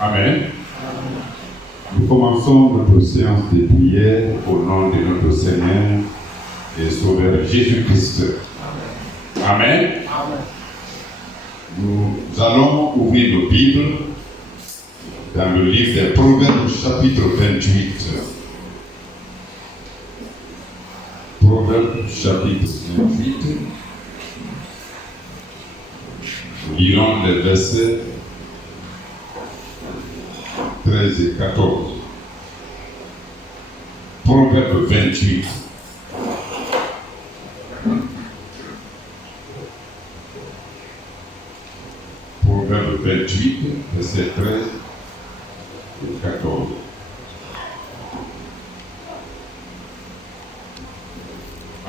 Amen. Nous commençons notre séance de prière au nom de notre Seigneur et Sauveur Jésus-Christ. Amen. Amen. Nous allons ouvrir nos Bibles dans le livre des Proverbes, chapitre 28. Proverbes, chapitre 28. Nous lirons les versets 13 et 14. Proverbe 28. Proverbe 28, verset 13 et 14.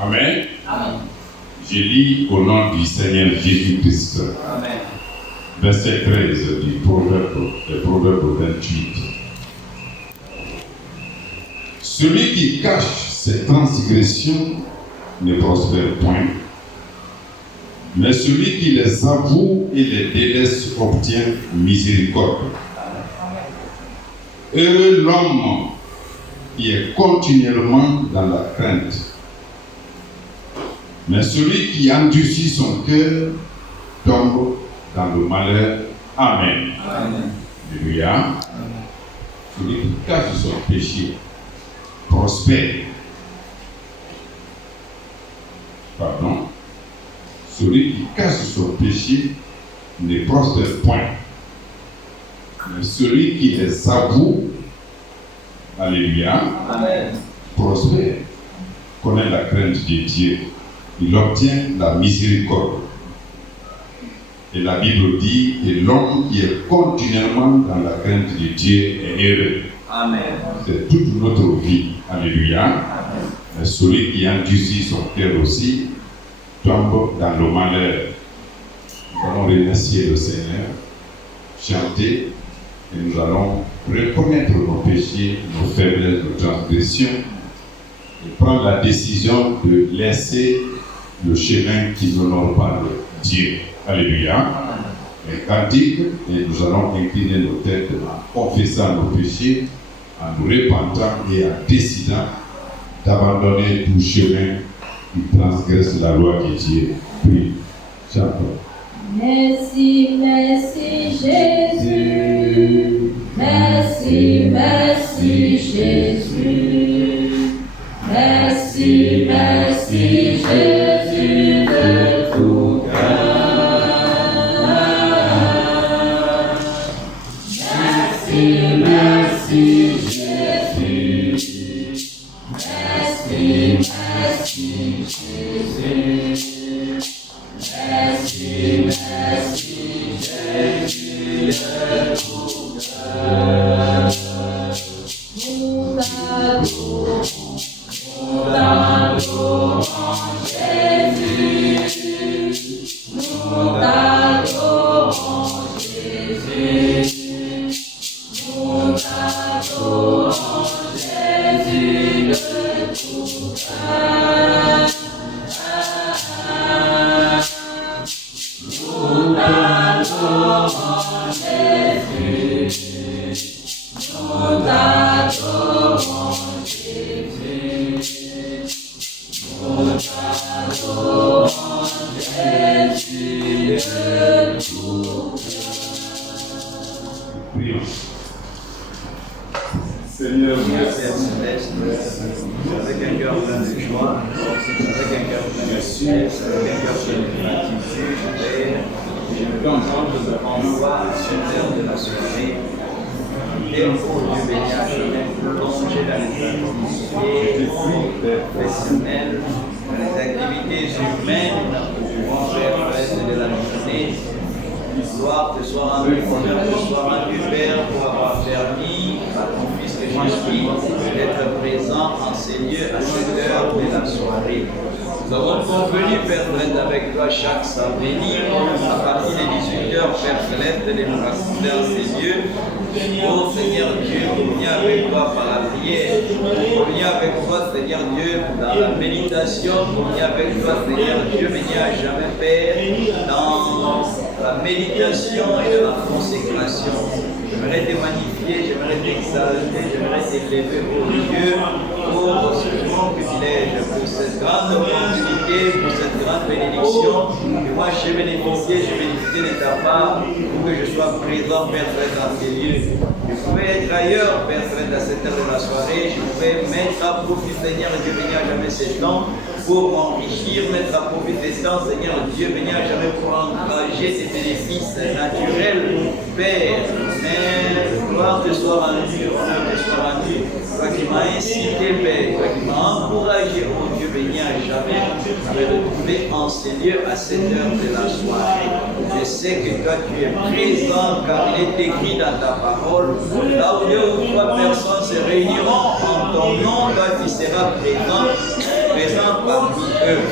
Amen. Amen. Je lis au nom du Seigneur Jésus-Christ. Amen. Verset 13 du Proverbe 28. Celui qui cache ses transgressions ne prospère point, mais celui qui les avoue et les délaisse obtient miséricorde. Heureux l'homme qui est continuellement dans la crainte, mais celui qui endurcit son cœur tombe dans le malheur. Amen. Amen. Alléluia. Celui qui cache son péché prospère. Pardon. Celui qui cache son péché ne prospère point. Mais celui qui les avoue, alléluia, amen, prospère, connaît la crainte de Dieu. Il obtient la miséricorde. Et la Bible dit que l'homme qui est continuellement dans la crainte de Dieu est heureux. Amen. C'est toute notre vie. Alléluia. Amen. Mais celui qui endurcit son cœur aussi tombe dans le malheur. Nous allons remercier le Seigneur, chanter, et nous allons reconnaître nos péchés, nos faiblesses, nos transgressions, et prendre la décision de laisser le chemin qui n'honore pas Dieu. Alléluia. Un cantique, et nous allons incliner nos têtes en confessant nos péchés, en nous repentant et en décidant d'abandonner tout chemin qui transgresse la loi de Dieu. Puis, chantons. Merci, merci Jésus. Merci, merci Jésus. Merci, merci Jésus de tout cœur. Merci, merci Jésus. Merci, merci Jésus. Merci, merci Jésus de tout cœur. Nous t'adorons Jésus. Nous t'adorons Jésus. Nous t'adorons Jésus de tout cœur. Nous t'adorons Jésus. Nous t'adorons Jésus. Nous t'adorons Jésus de tout cœur. Prions. Seigneur, merci. Avec un cœur plein de joie, avec un cœur plein de succès, avec un cœur plein de gratitude, on voit sur de la soirée. Et au cours du baignage, plonger dans les activités professionnelles, dans les activités humaines, pouvons faire le reste de la journée. Gloire te soit rendue, honneur te soit rendu, Père, pour avoir permis à ton Fils que je suis d'être présent en ces lieux à cette heure de la soirée. Nous avons convenu, Père, d'être avec toi chaque samedi, à partir des 18h, Père, lève les rassembler dans ces lieux. Oh Seigneur Dieu, pour venir avec toi par la prière, pour venir avec toi, Seigneur Dieu, dans la méditation, pour venir avec toi, Seigneur Dieu, venir à jamais, Père, dans la méditation et de la consécration. J'aimerais te magnifier, j'aimerais t'exalter, j'aimerais t'élever, oh Dieu, pour ce grand privilège, pour cette grande opportunité, pour cette grande bénédiction. Et moi, j'ai bénéficié de ta part pour que je sois présent, Père Céleste, dans ces lieux. Je pouvais être ailleurs, Père Céleste, à cette heure de la soirée. Je pouvais mettre à profit, Seigneur, Dieu béni à jamais ces temps pour m'enrichir, mettre à profit ces temps, Seigneur, Dieu béni à jamais pour engager ces bénéfices naturels, Père. Mais gloire te soit rendue, honneur te soit rendu. Toi qui m'as incité, Père, toi qui m'as encouragé, oh Dieu béni à jamais, à me retrouver en ces lieux à cette heure de la soirée. Je sais que toi tu es présent car il est écrit dans ta parole, là où 2 ou 3 personnes se réuniront en ton nom, toi tu seras présent parmi eux.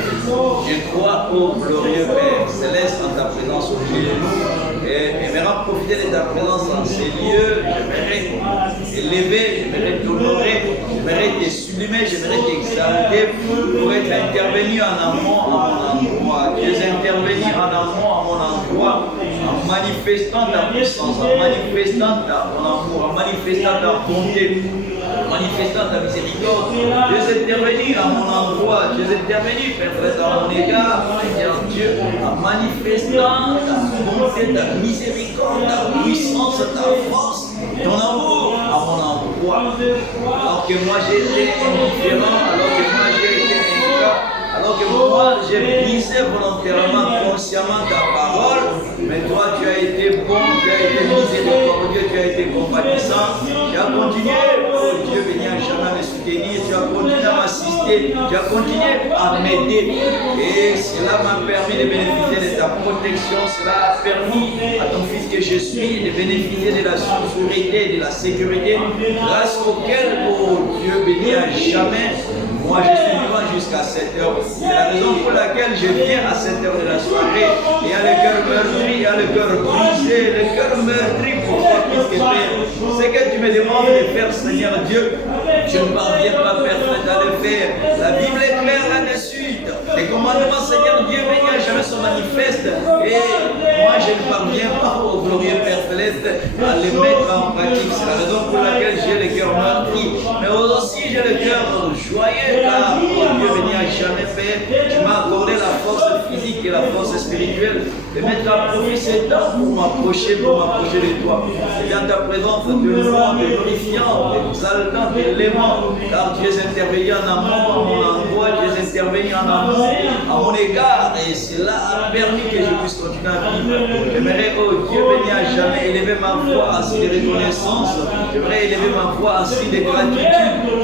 Je crois au glorieux Père Céleste en ta présence au milieu de nous et j'aimerais profiter de ta présence dans ces lieux. J'aimerais t'élever, j'aimerais t'honorer, j'aimerais te sublimer, j'aimerais t'exalter pour être intervenu en amont à mon endroit. Tu es intervenu en amont à mon endroit en manifestant ta puissance, en manifestant ton amour, en manifestant ta bonté, en manifestant ta miséricorde. Tu es intervenu à mon endroit, tu es intervenu, Père Céleste, à mon égard, Seigneur Dieu, en manifestant ta bonté, ta miséricorde, ta puissance, ta force, ton amour à mon endroit. Alors que moi j'étais indifférent, alors que moi j'ai été incapable, alors que moi j'ai brisé volontairement, consciemment ta parole, mais toi tu as été bon, tu as été miséricordieux, tu as été compatissant, tu as continué, oh Dieu béni à jamais me soutenir, tu as continué à m'assister, tu as continué à m'aider. Et cela m'a permis de bénéficier de ta protection, cela a permis à ton fils que je suis de bénéficier de la sécurité, de la sécurité, grâce auquel, oh Dieu béni à jamais, moi je suis vivant jusqu'à cette heure. C'est la raison pour laquelle je viens à cette heure de la soirée. Il y a le cœur meurtri, il y a le cœur brisé, le cœur meurtri pour toi, puisque Père. Ce que tu me demandes de faire, Seigneur Dieu, je ne parviens pas, Père, à le faire. La Bible est claire là-dessus. Les commandements, Seigneur Dieu, béni à jamais se manifestent. Et moi, je ne parviens pas au glorieux Père Céleste à les mettre en pratique. C'est la raison pour laquelle j'ai le cœur meurtri. Mais aussi, j'ai le cœur joyeux. Car, oh Dieu béni à jamais, Père, tu m'as accordé la force physique et la force spirituelle de mettre à profit ces temps pour m'approcher de toi. Et dans ta présence, te louant, te glorifiant, t'exaltant, t'élevant, car tu es intervenu en amont à mon endroit, tu es intervenu en amont à mon égard, et cela a permis que je puisse continuer à vivre. J'aimerais, oh Dieu béni à jamais, élever ma voix ainsi de reconnaissance, j'aimerais élever ma voix ainsi de gratitude,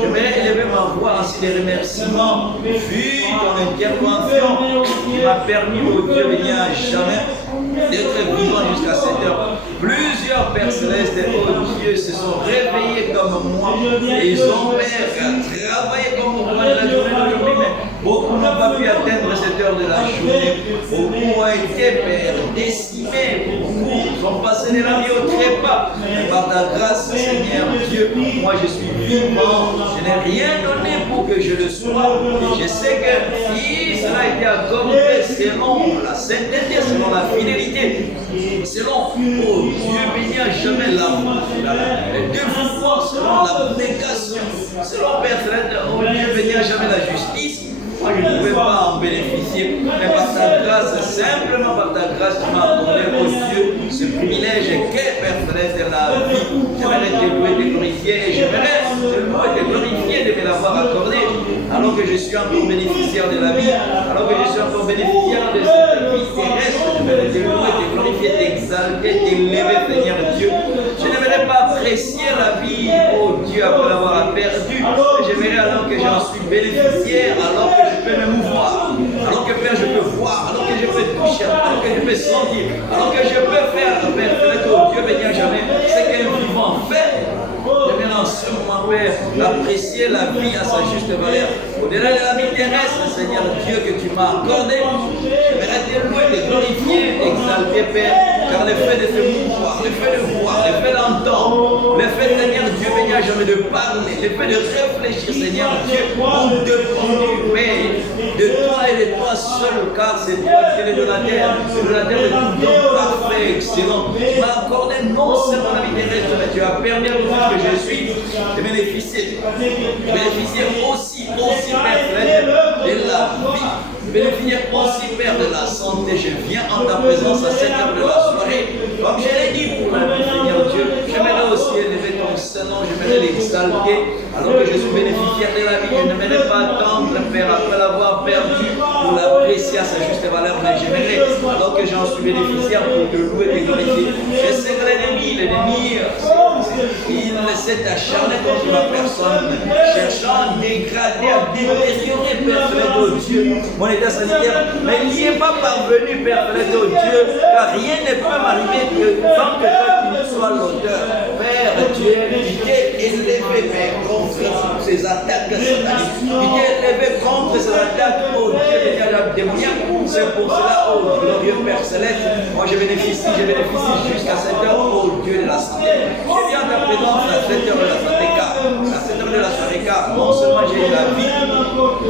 j'aimerais élever ma voix ainsi de remerciements, vu ton intervention qui m'a permis, oh Dieu béni à jamais, d'être vivant jusqu'à cette heure. Plusieurs Pères Célestes, oh Dieu, se sont réveillés comme moi et ils ont, Père, travaillé comme moi de la journée d'aujourd'hui, mais beaucoup n'ont pas pu atteindre cette heure de la journée. Beaucoup ont été, Père, décimés, beaucoup sont passés de la vie au trépas. Mais par ta grâce, Seigneur Dieu, moi je suis vivant, je n'ai rien donné pour que je le sois. Et je sais que si cela a été accordé selon la sainteté, selon la fidélité, selon, oh Dieu béni à jamais l'amour, le dévouement, selon l'abnégation, selon Père Céleste, oh Dieu béni à jamais la justice. Moi, je ne pouvais pas en bénéficier, mais par ta grâce, simplement par ta grâce, tu m'as accordé, oh Dieu, ce privilège qu'est, Père Céleste, de la vie. J'aimerais te louer, te glorifier, et j'aimerais te louer, te glorifier de me l'avoir accordé, alors que je suis encore bénéficiaire de la vie, alors que je suis encore bénéficiaire de cette vie terrestre. J'aimerais te louer, te glorifier, t'exalter, t'élever, Seigneur Dieu. Je n'aimerais pas apprécier la vie, oh Dieu, après l'avoir perdue. J'aimerais alors que j'en suis bénéficiaire, alors que je peux me mouvoir, alors que Père, je peux voir, alors que je peux toucher, alors que je peux sentir, alors que je peux faire, Père, oh Dieu béni à jamais, c'est qu'un vivant fait. J'aimerais en ce moment, Père, apprécier la vie à sa juste valeur. Au-delà de la vie terrestre, Seigneur Dieu, que tu m'as accordé, j'aimerais te louer, te glorifier, t'exalter, Père, car le fait de te mouvoir, le fait de voir, le fait d'entendre, le fait, Seigneur Dieu, béni à jamais de parler, le fait de réfléchir, Seigneur Dieu, ont dépendu, Père, de toi et de toi seul, car c'est toi qui es le donateur de tout don parfait, excellent. Tu m'as accordé non seulement la vie terrestre, mais tu as permis à tout que je suis de bénéficier aussi, Père, de la vie. Bénéficier aussi, Père, de la santé. Je viens en ta présence à cette heure de la soirée. Comme je l'ai dit pour la vie, Seigneur Dieu, j'aimerais aussi élever ton Saint-Nom, j'aimerais l'exalter. Alors que je suis bénéficiaire de la vie, je n'aimerais pas attendre, Père, après l'avoir perdu, pour l'apprécier à sa juste valeur, mais j'aimerais, alors que j'en suis bénéficiaire, pour te louer et te glorifier. Je sais que l'ennemi, il s'est acharné contre ma personne, cherchant à dégrader, à détériorer, Père, de Dieu, mon état sanitaire, mais il n'y est pas parvenu, Père, de Dieu, car rien ne peut m'arriver tant que toi tu sois l'auteur. Père, tu t'es élevé, Père, contre ces attaques sataniques. Tu t'es élevé contre ces attaques, oh Dieu, démoniaque. C'est pour cela, oh glorieux Père Céleste, moi je bénéficie jusqu'à cette heure, oh Dieu de la santé. Je viens à ta présence à cette heure de la santé, car à cette heure de la soirée, car non seulement j'ai eu la vie,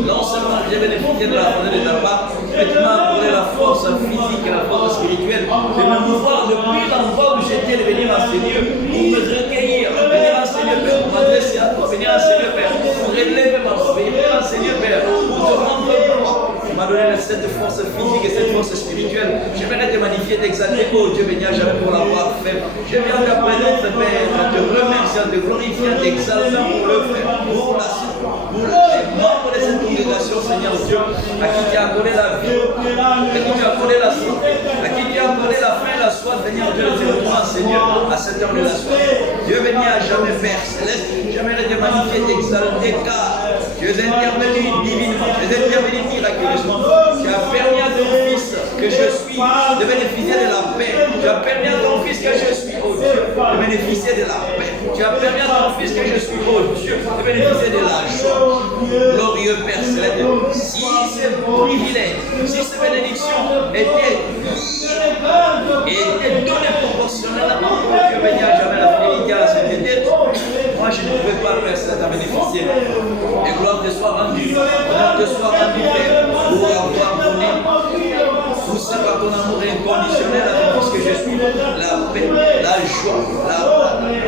non seulement j'ai bénéficié de la bonne de ta part, mais tu m'as accordé la force physique et la force spirituelle de me mouvoir depuis l'endroit où j'étais, de venir en Seigneur, pour me recueillir, venir en Seigneur Père, pour m'adresser à toi, venir en Seigneur Père, pour élever ma voix, venir en Seigneur Père, pour te rendre gloire. Tu m'as donné cette force physique et cette force spirituelle. J'aimerais te magnifier, t'exalter, oh Dieu béni, jamais pour l'avoir fait. Je viens à ta présence, Père, te remerciant, te glorifiant, t'exaltant pour le faire, pour les membres de cette congrégation, Seigneur Dieu, à qui tu as accordé la vie, à qui tu as accordé la santé, à qui tu as accordé la faim et la soif, Seigneur Dieu, de toi, Seigneur, à cette heure de la soirée. Dieu béni à jamais, Père Céleste, j'aimerais te magnifier, t'exalter, car tu es intervenu divinement, tu es intervenu miraculeusement. Tu as permis à ton Fils que je suis de bénéficier de la paix. Tu as permis à ton Fils que je suis, oh Dieu, de bénéficier de la paix. Tu as permis à ton Fils que je suis, oh Dieu, de bénéficier de la joie. Glorieux Père Céleste, si ces privilèges, si ces bénédictions étaient données proportionnellement, Dieu béni à jamais la fidélité à la sainteté, moi je ne pouvais pas, Père Céleste, à bénéficier. Et gloire te soit rendue, honneur te soit rendu, Père, pour avoir donné tout ça par ton amour inconditionnel à tout ce que je suis, la paix, la joie,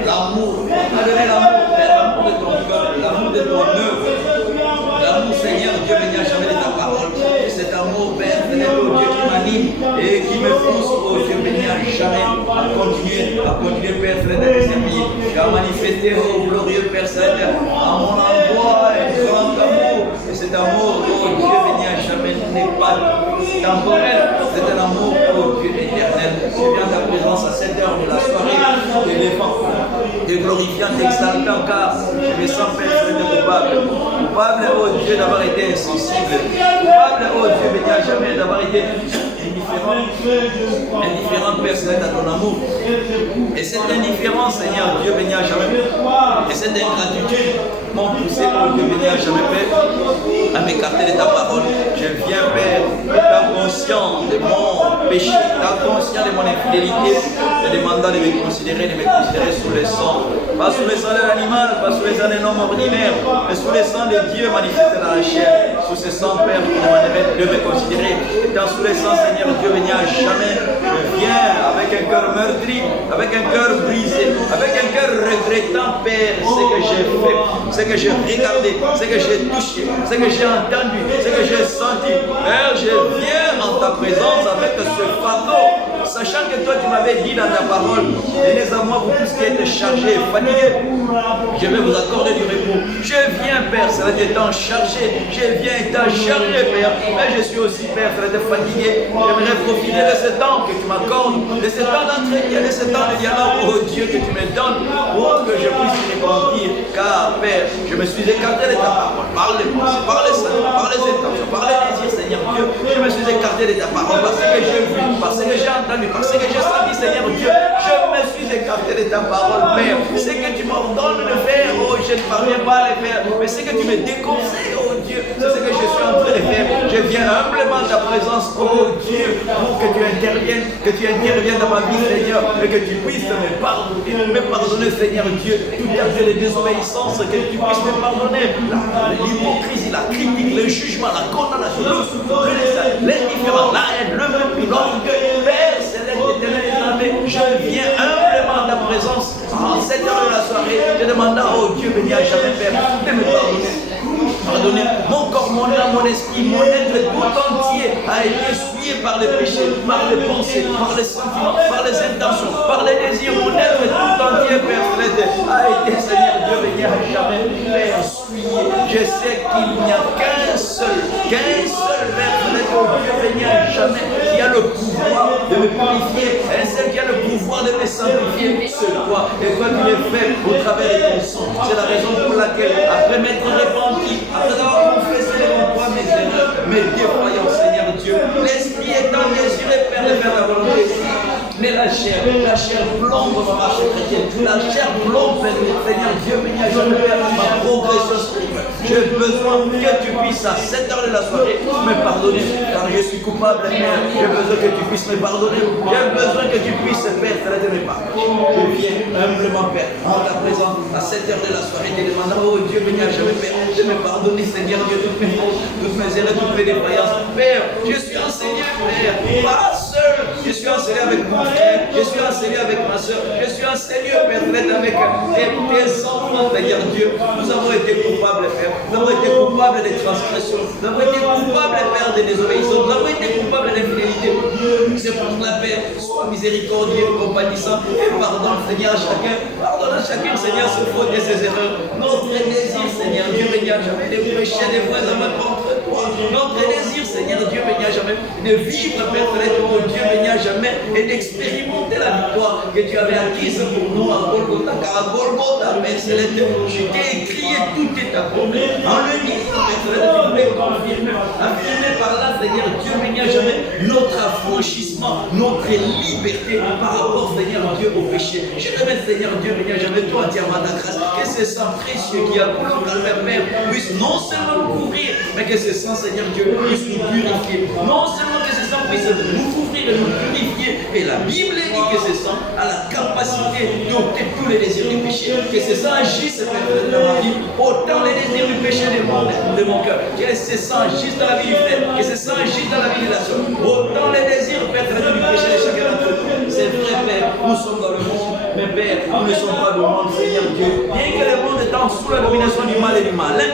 l'amour. Tu m'as donné l'amour, Père, l'amour de ton peuple, l'amour de ton œuvre, l'amour, Seigneur, Dieu béni à jamais de ta parole. Et cet amour, Père, oh Dieu, qui m'anime et qui me pousse, oh Dieu béni à jamais, à continuer, Père, de te servir. Tu as manifesté, oh glorieux Père Céleste, à mon endroit un grand amour. Et cet amour, oh Dieu béni à jamais, n'est pas temporel, c'est un amour, oh Dieu éternel. Je viens à ta présence à cette heure de la soirée, t'élévant, te glorifiant, t'exaltant, car je me sens, Père Céleste, coupable, oh Dieu, d'avoir été insensible, coupable, oh Dieu béni à jamais, d'avoir été indifférent, Père Céleste, à ton amour. Et cette indifférence, Seigneur, Dieu béni à jamais, et cette ingratitude m'ont poussé, oh Dieu béni à jamais, Père, à m'écarter de ta parole. Je viens, Père, étant conscient de mon péché, étant conscient de mon infidélité, te demandant de me considérer sous le sang. Pas sous le sang de l'animal, pas sous le sang d'un homme ordinaire, mais sous le sang de Dieu manifesté dans la chair. Sous ce sang, Père, qui demanderait de me considérer. Étant sous le sang, Seigneur Dieu béni à jamais, je viens avec un cœur meurtri, avec un cœur brisé, avec un cœur regrettant, Père, ce que j'ai fait, ce que j'ai regardé, ce que j'ai touché, ce que j'ai entendu, ce que j'ai senti. Père, je viens en ta présence avec ce fardeau, sachant que toi tu m'avais dit dans ta parole, venez à moi vous tous qui êtes chargés et fatigués, je vais vous accorder du repos. Je viens, Père, ça va être chargé, je viens étant chargé, Père, mais je suis aussi, Père, ça va être fatigué. J'aimerais profiter de ce temps que tu m'accordes, de ce temps d'entretien, de ce temps de dialogue, oh Dieu, que tu me donnes, pour que je puisse me conduire, car, Père, je me suis écarté de ta parole, par les pensées, par les sentiments, par les intentions, par les désirs, Seigneur Dieu, je me suis écarté de ta parole, parce que j'ai vu, parce que j'ai entendu, parce que j'ai senti, Seigneur Dieu, je me suis écarté de ta parole, Père. Ce que tu m'ordonnes de faire, oh, je ne parviens pas à le faire, mais ce que tu me déconseilles, oh Dieu, C'est ce que je suis en train de faire. Je viens humblement à ta présence, oh Dieu, pour que tu interviennes dans ma vie, Seigneur, et que tu puisses me pardonner, Seigneur Dieu, tout acte de désobéissance, que tu puisses me pardonner l'hypocrisie, la critique, le jugement, la condamnation, l'indifférence, la haine, le mépris, l'orgueil. Père céleste, éternel et éternel, je viens humblement à ta présence en cette heure de la soirée. Je demande au Dieu béni à jamais, Père, de me pardonner. Pardonnez, mon corps, mon âme, mon esprit, mon être tout entier a été souillé par les péchés, par les pensées, par les sentiments, par les intentions, par les désirs. Mon être tout entier, Père céleste, a été, Seigneur Dieu béni à jamais, Père souillé. Je sais qu'il n'y a qu'un seul, Père céleste, au Dieu béni à jamais, qui a le pouvoir de me purifier, un seul qui a le pouvoir de me sanctifier, c'est toi. Et toi qui l'es fait au travers de ton sang. C'est la raison pour laquelle, après m'être repenti, après avoir confessé devant toi mes erreurs, mes défaillances, Seigneur Dieu, l'esprit étant désiré, Père, de faire la volonté. Mais la chair plombe ma marche chrétienne. La chair plombe, Seigneur Dieu, béni à jamais, Père, ma progression spirituelle. J'ai besoin que tu puisses à cette heure de la soirée me pardonner, car je suis coupable, Père. J'ai besoin que tu puisses me pardonner. J'ai besoin que tu puisses, Père, traiter mes pardons. Je viens humblement, Père, en ta présence à cette heure de la soirée, te demandant, oh Dieu, béni à jamais, Père, de me pardonner, Seigneur Dieu, toutes mes fautes, toutes mes erreurs, toutes mes défaillances. Père, je suis enseigné, Père, pas seul. Je suis enseigné avec mon frère, je suis enseigné avec ma soeur, je suis enseigné, Père, avec tes enfants, Seigneur Dieu. Nous avons été coupables, Père. Nous avons été coupables des transgressions. Nous avons été coupables, Père, des désobéissances. Nous avons été coupables d'infidélité. C'est pour cela, Père, sois miséricordieux, compatissant et pardonne, Seigneur, à chacun. Pardonne à chacun, Seigneur, ses fautes et ses erreurs. Notre désir, Seigneur Dieu, béni à jamais, de pécher des vrais hommes contre toi. Notre désir, Seigneur Dieu, béni à jamais, de vivre, Père, mon Dieu, béni à jamais, et d'expérimenter la victoire que tu avais acquise pour nous à Golgotha. Car à Golgotha, Père Céleste, je t'ai écrit tout est accompli. En le disant, Père Céleste, tu voulais confirmer, affirmer par là, Seigneur Dieu, béni à jamais, notre affranchissement, notre liberté par rapport, Seigneur Dieu, au péché. Je remets, Seigneur Dieu, béni à jamais, toi entièrement ta grâce, que ce sang précieux qui a coulé au calvaire, Père, puisse non seulement nous couvrir, mais que ce sang, Seigneur Dieu, puisse nous purifier. Non seulement que ce sang puisse nous couvrir et nous purifier. Et la Bible dit que ce sang a la capacité d'ôter tous les désirs du péché. Que ce sang agisse dans ma vie, autant les désirs du péché de mon cœur. Que ce sang agisse dans la vie du frère. Que ce sang agisse dans la vie de la soeur. Autant les désirs, Père, du péché de chacun d'entre nous. C'est vrai, Père, nous sommes dans le monde, mais Père, nous ne sommes pas dans le monde, Seigneur Dieu. Bien que le monde est sous la domination du mal et du malin,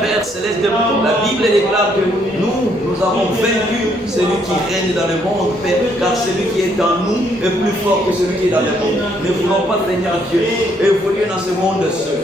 Père Céleste, la Bible déclare que nous avons vaincu celui qui règne dans le monde, Père, car celui qui est en nous est plus fort que celui qui est dans le monde. Ne voulons pas, Seigneur Dieu, évoluer dans ce monde seul.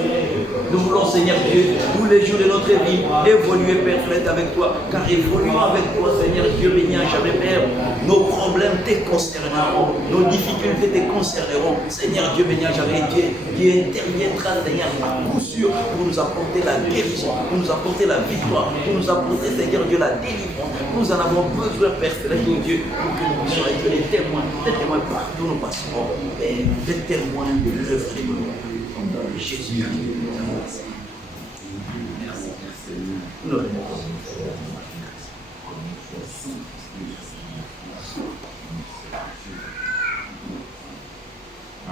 Nous voulons, Seigneur Dieu, tous les jours de notre vie, évoluer, Père, avec toi, car évoluons avec toi, Seigneur Dieu, béni à jamais, Père. Nos problèmes te concerneront, nos difficultés te concerneront, Seigneur Dieu, béni à jamais, Dieu, qui interviendra, Seigneur, à coup sûr, pour nous apporter la guérison, pour nous apporter la victoire, pour nous apporter, Seigneur Dieu, la délivrance. Nous en avons besoin, Père, Seigneur Dieu, pour que nous puissions être des témoins partout où nous passerons, Père, des témoins de l'œuvre de Dieu. Jésus. Merci.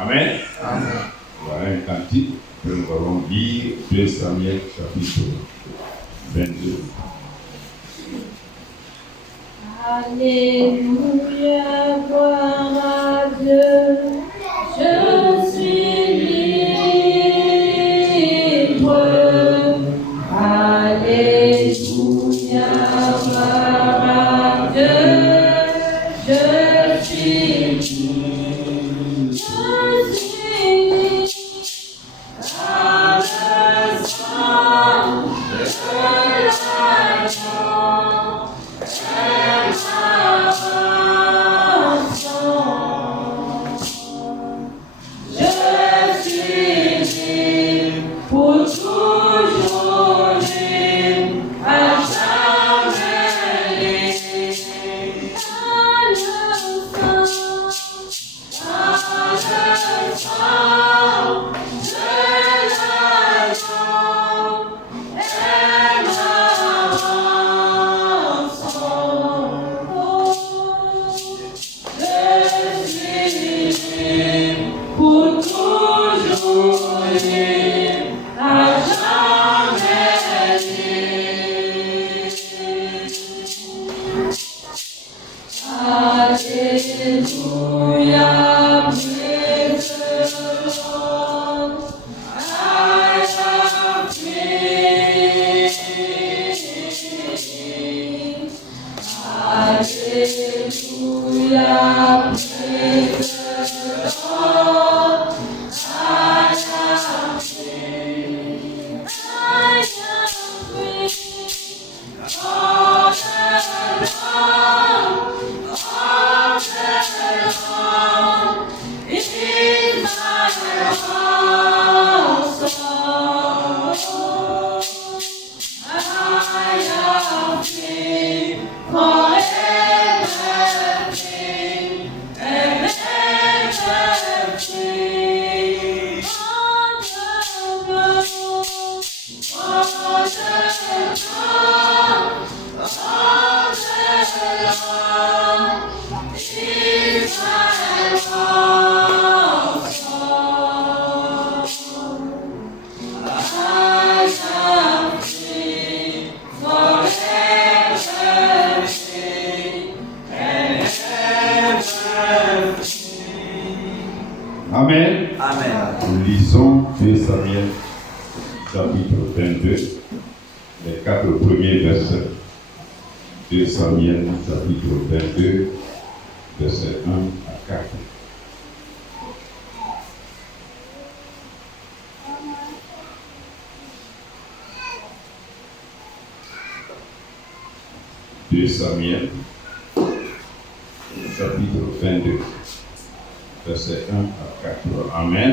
Amen. Voilà un cantique que nous allons lire 2 Samuel chapitre 22. Alléluia, gloire à Dieu, je suis libre. Alléluia, gloire à Dieu, je suis libre. Je suis libre par le sang de l'agneau. Hallelujah, praise the Lord. I am free. Hallelujah, praise the Lord. I am free. I am free. All alone is my soul. I am free forever free and ever free. On the road, on the is my lost soul. I am free, forever free, and ever free. Amen. Amen. Nous lisons 2 Samuel chapitre 22, les 4 premiers versets. 2 Samuel chapitre 22, versets 1 à 4. Samuel, chapitre 22, versets 1 à 4. Amen.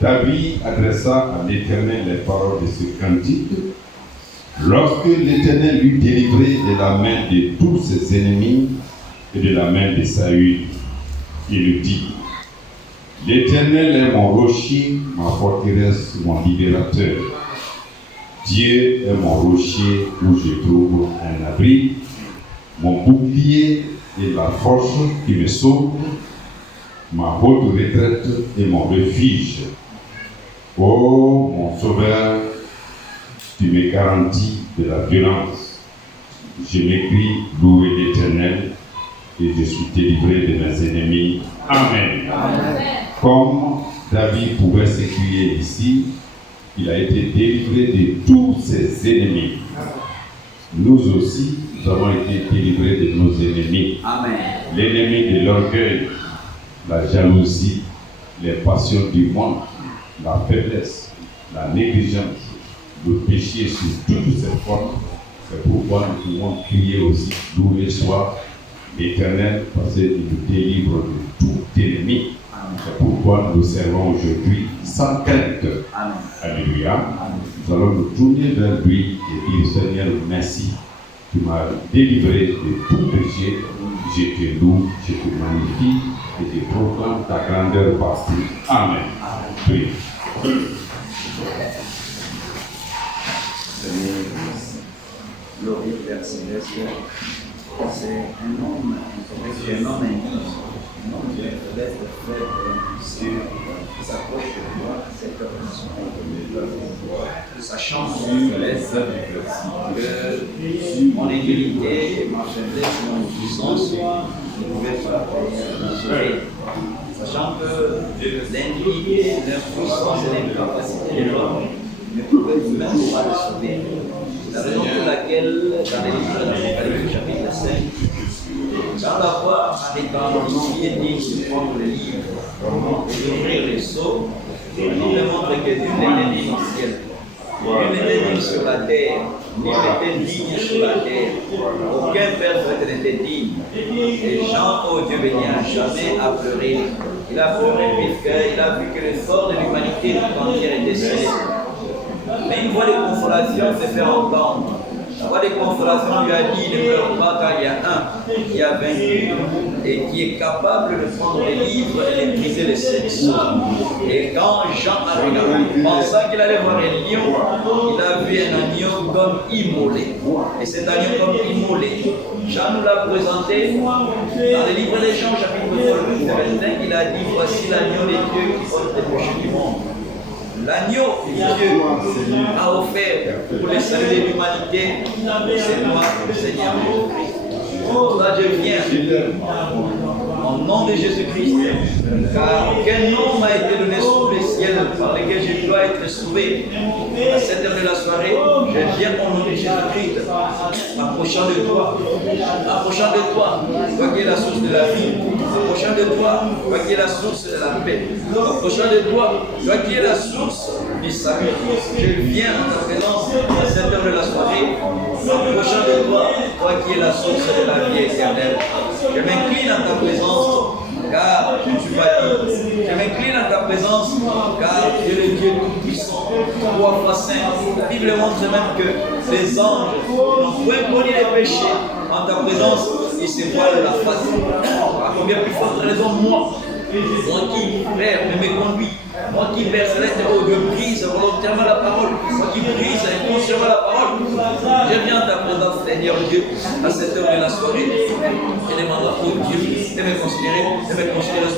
David adressa à l'Éternel les paroles de ce cantique. Lorsque l'Éternel l'eut délivré de la main de tous ses ennemis et de la main de Saül, il lui dit: L'Éternel est mon rocher, ma forteresse, mon libérateur. Dieu est mon rocher où je trouve un abri, mon bouclier et la force qui me sauve, ma haute retraite et mon refuge. Oh mon sauveur, tu me garantis de la violence. Je m'écris: louer l'Éternel, et je suis délivré de mes ennemis. Amen. Amen. Comme David pouvait s'écrier ici, il a été délivré de tous ses ennemis. Nous aussi, nous avons été délivrés de nos ennemis. Amen. L'ennemi de l'orgueil, la jalousie, les passions du monde, la faiblesse, la négligence, le péché sous toutes ses formes. C'est pourquoi nous pouvons crier aussi: loué soit l'Éternel, parce qu'il nous délivre de tout ennemi. C'est pourquoi nous servons aujourd'hui sans crainte. Amen. Alléluia. Amen. Nous allons nous tourner vers lui et dire: Seigneur, merci. Tu m'as délivré de tout péché. Je te loue, je te magnifie et je proclame ta grandeur partout. Amen. Priez. Seigneur, glorie Père Céleste, c'est un homme incorrect, un homme indigne. Non, je vais être faible, sûr, qui s'approche de moi, cette relation sachant que mon humilité, ma faiblesse, mon puissance ne pouvaient pas me sauver. Sachant que l'indignité, l'impuissance et l'incapacité de l'homme ne pouvaient même pas le sauver. C'est la raison pour laquelle, dans les livres d'Apocalypse, chapitre 5, dans la voie étant qui est dit de prendre le livre et d'ouvrir les sceaux, il nous démontre que Dieu n'était digne au ciel. Nul n'était digne sur la terre, nul n'était digne sur la terre. Aucun père n'était digne. Et Jean, oh Dieu béni, n'a jamais à pleurer. Il a pleuré puisqu'il a vu que le sort de l'humanité tout entière était scellé. Mais une voix de consolation s'est fait entendre. La voix de consolation lui a dit: ne pleure pas, car il y a un qui a vaincu et qui est capable de prendre les livres et de briser les sept sceaux. Et quand Jean a regardé, pensant qu'il allait voir un lion, il a vu un agneau comme immolé. Et cet agneau comme immolé, Jean nous l'a présenté dans le livre des Jean, chapitre 3, verset 25, il a dit: voici l'agneau de Dieu qui ôte les péchés du monde. L'agneau que Dieu a offert pour le salut de l'humanité, c'est moi, le Seigneur Jésus-Christ. Là, je viens en nom de Jésus-Christ. Car aucun nom m'a été donné sous les ciels par lequel je dois être sauvé. À cette heure de la soirée, je viens au nom de Jésus-Christ, approchant de toi, toi qui es la source de la vie, approchant de toi qui es la source de la paix, approchant de toi qui es la source du salut. Je viens en ta présence à cette heure de la soirée, approchant de toi qui es la source de la vie éternelle. Je m'incline en ta présence, car tu m'as dit. Je m'incline en ta présence, car tu es le Dieu tout-puissant, 3 fois saint. La Bible montre même que les anges n'ont point connu les péchés. En ta présence, ils se voilent la face. À combien plus forte raison, moi qui, Père, me méconduis, moi qui, Père Céleste, je brise volontairement la parole, moi qui brise inconsciemment la parole, je viens en ta présence, Seigneur Dieu, à cette heure de la soirée, et demande au Dieu de me considérer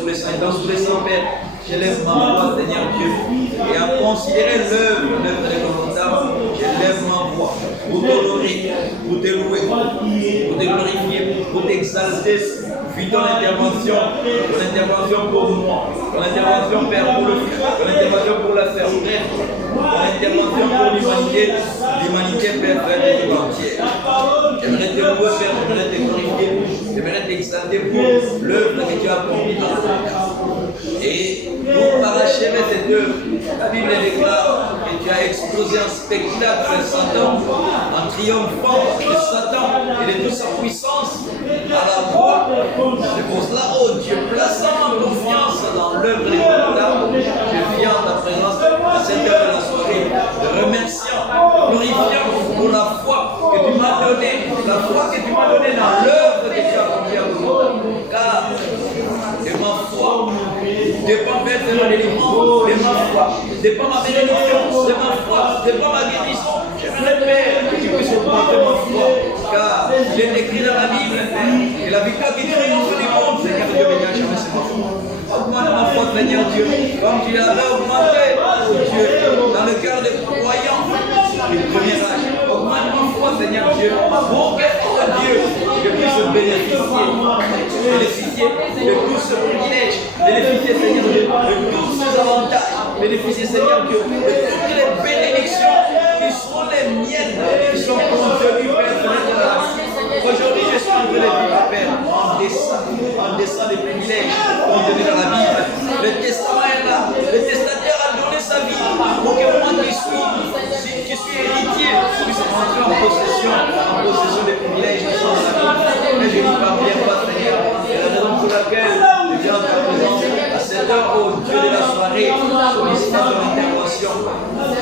sous les saints, sous les saints, Père. Je lève ma voix, Seigneur Dieu, et à considérer l'œuvre de l'homme, je lève ma voix pour t'honorer, pour te louer, pour te glorifier, pour t'exalter. Puis ton intervention pour moi, ton intervention, Père, pour le Fils, ton intervention pour la sœur, ton intervention pour l'humanité, Père, de tout entière. J'aimerais te louer, Père, j'aimerais te glorifier, j'aimerais t'exalter pour l'œuvre que tu as accomplie dans la vie. Et pour parachever cette œuvre, la Bible déclare que tu as explosé un spectacle de Satan, en triomphant de Satan et de toute sa puissance à la croix. C'est pour cela, oh Dieu, plaçant ma confiance dans l'œuvre de ton je viens en ta présence à cette heure de la soirée, te remerciant, glorifiant pour la foi que tu m'as donnée, dans l'œuvre que tu as accomplie à vous. Car de ma foi dépend Père de ma délivrance, de ma foi dépend ma bénédiction, de ma foi dépend ma guérison. J'aimerais, Père, que tu puisses augmenter ma foi, car il est écrit dans la Bible, Père, que la victoire qui triomphe du monde, Seigneur Dieu, béni jamais c'est ma foi. Augmente ma foi, Seigneur Dieu, comme tu l'avais augmenté, oh Dieu, dans le cœur des croyants du premier âge. Augmente ma foi, Seigneur Dieu, pour que, oh Dieu, je puisse bénéficier de tout ce privilège, bénéficier, Seigneur Dieu, de tous ces avantages, bénéficier, Seigneur Dieu, de toutes les bénédictions qui sont les miennes, qui sont contenues, Père, de la vie. Aujourd'hui, je suis en train de vivre, Père, en dessin des privilèges contenus dans la Bible. Le testament est là. Le testateur a donné sa vie pour que moi qui suis héritier puisse entrer en possession des privilèges qui sont dans la Bible. Mais je n'y parviens pas, Seigneur. C'est la raison pour laquelle je viens en ta présence à cette heure, au Dieu de la soirée, sollicitant ton intervention.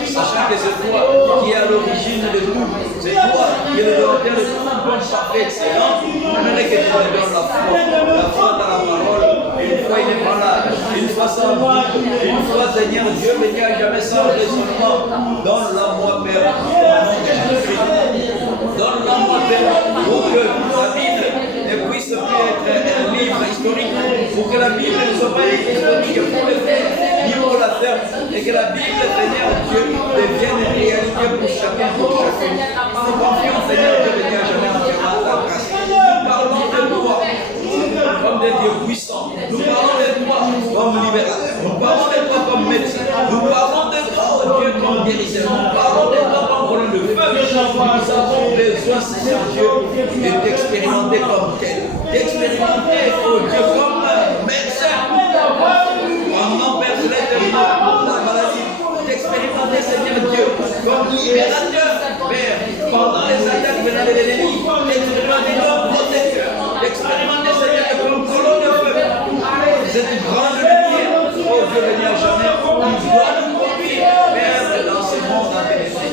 Sachant que c'est toi qui es à l'origine de tout. C'est toi qui es le docteur de toute bonne parfaite excellence. J'aimerais que tu me donnes la foi dans la parole, une foi inébranlable, une foi sans doute, une foi, Seigneur Dieu, béni à jamais sans raisonnement. Donne-la moi, Père, au nom de Jésus-Christ. Donne-la moi, Père, pour que la Bible ne puisse plus être un livre historique, pour que la Bible ne soit pas un livre historique pour le faire, ni pour la faire, et que la Bible, Seigneur Dieu, devienne une réalité pour chacun, pour chacun. Nous confions, Seigneur Dieu, béni à jamais entièrement à ta grâce. Nous parlons de toi comme des dieux puissants. Nous parlons de toi comme libérateur. Nous parlons de toi comme médecin. Nous parlons de toi, oh Dieu, comme guérisseur. Nous parlons de toi comme colonne de feu. Nous avons besoin, Seigneur Dieu, de t'expérimenter comme tel. D'expérimenter, oh Dieu, comme médecin. Pendant Père Céleste, la maladie. D'expérimenter, Seigneur Dieu, comme libérateur, Père, pendant les attaques venant de l'ennemi. D'expérimenter comme protecteur. D'expérimenter, Seigneur, comme colonne de feu. Cette grande lumière, oh Dieu, béni à jamais, qui doit nous conduire, Père, dans ce monde en ténèbres.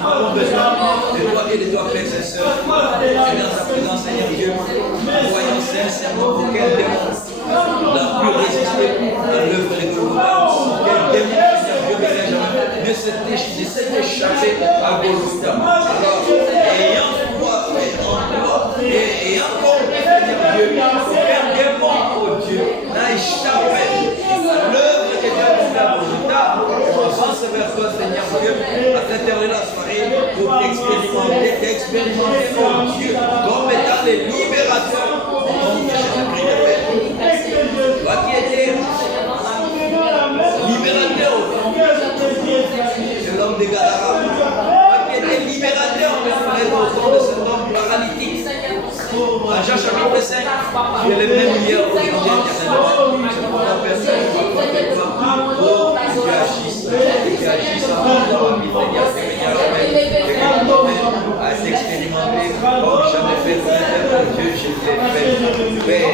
Nous avons besoin de toi et de toi, Père et sœurs. Et dans ta présence, Seigneur Dieu, voyons sincèrement aucun démon n'a pu résister à l'œuvre de Golgotha. Aucun démon, Seigneur Dieu, béni à jamais, ne s'est échappé à Golgotha. Alors, ayant foi et encore, Seigneur Dieu, aucun démon, oh Dieu, n'a échappé à l'œuvre que tu as fait à Golgotha. Je pense vers toi, Seigneur Dieu, à cette heure de la soirée, pour t'expérimenter. d'expérimenter, oh Dieu, comme étant les libérateurs au nom de Jésus-Christ de Père. Toi qui étais libérateur au nom de l'homme de Gadara. Toi qui étais libérateur au nom de cet homme paralytique. Dans Jean chapitre 5, tu es le même hier, aujourd'hui, éternellement. C'est pour la personne qui va porter toi. Oh, tu agisses en moi, Seigneur, Seigneur, et que moi-même à expérimenter comme jamais fait pour l'éternel Dieu, je t'ai fait. Père,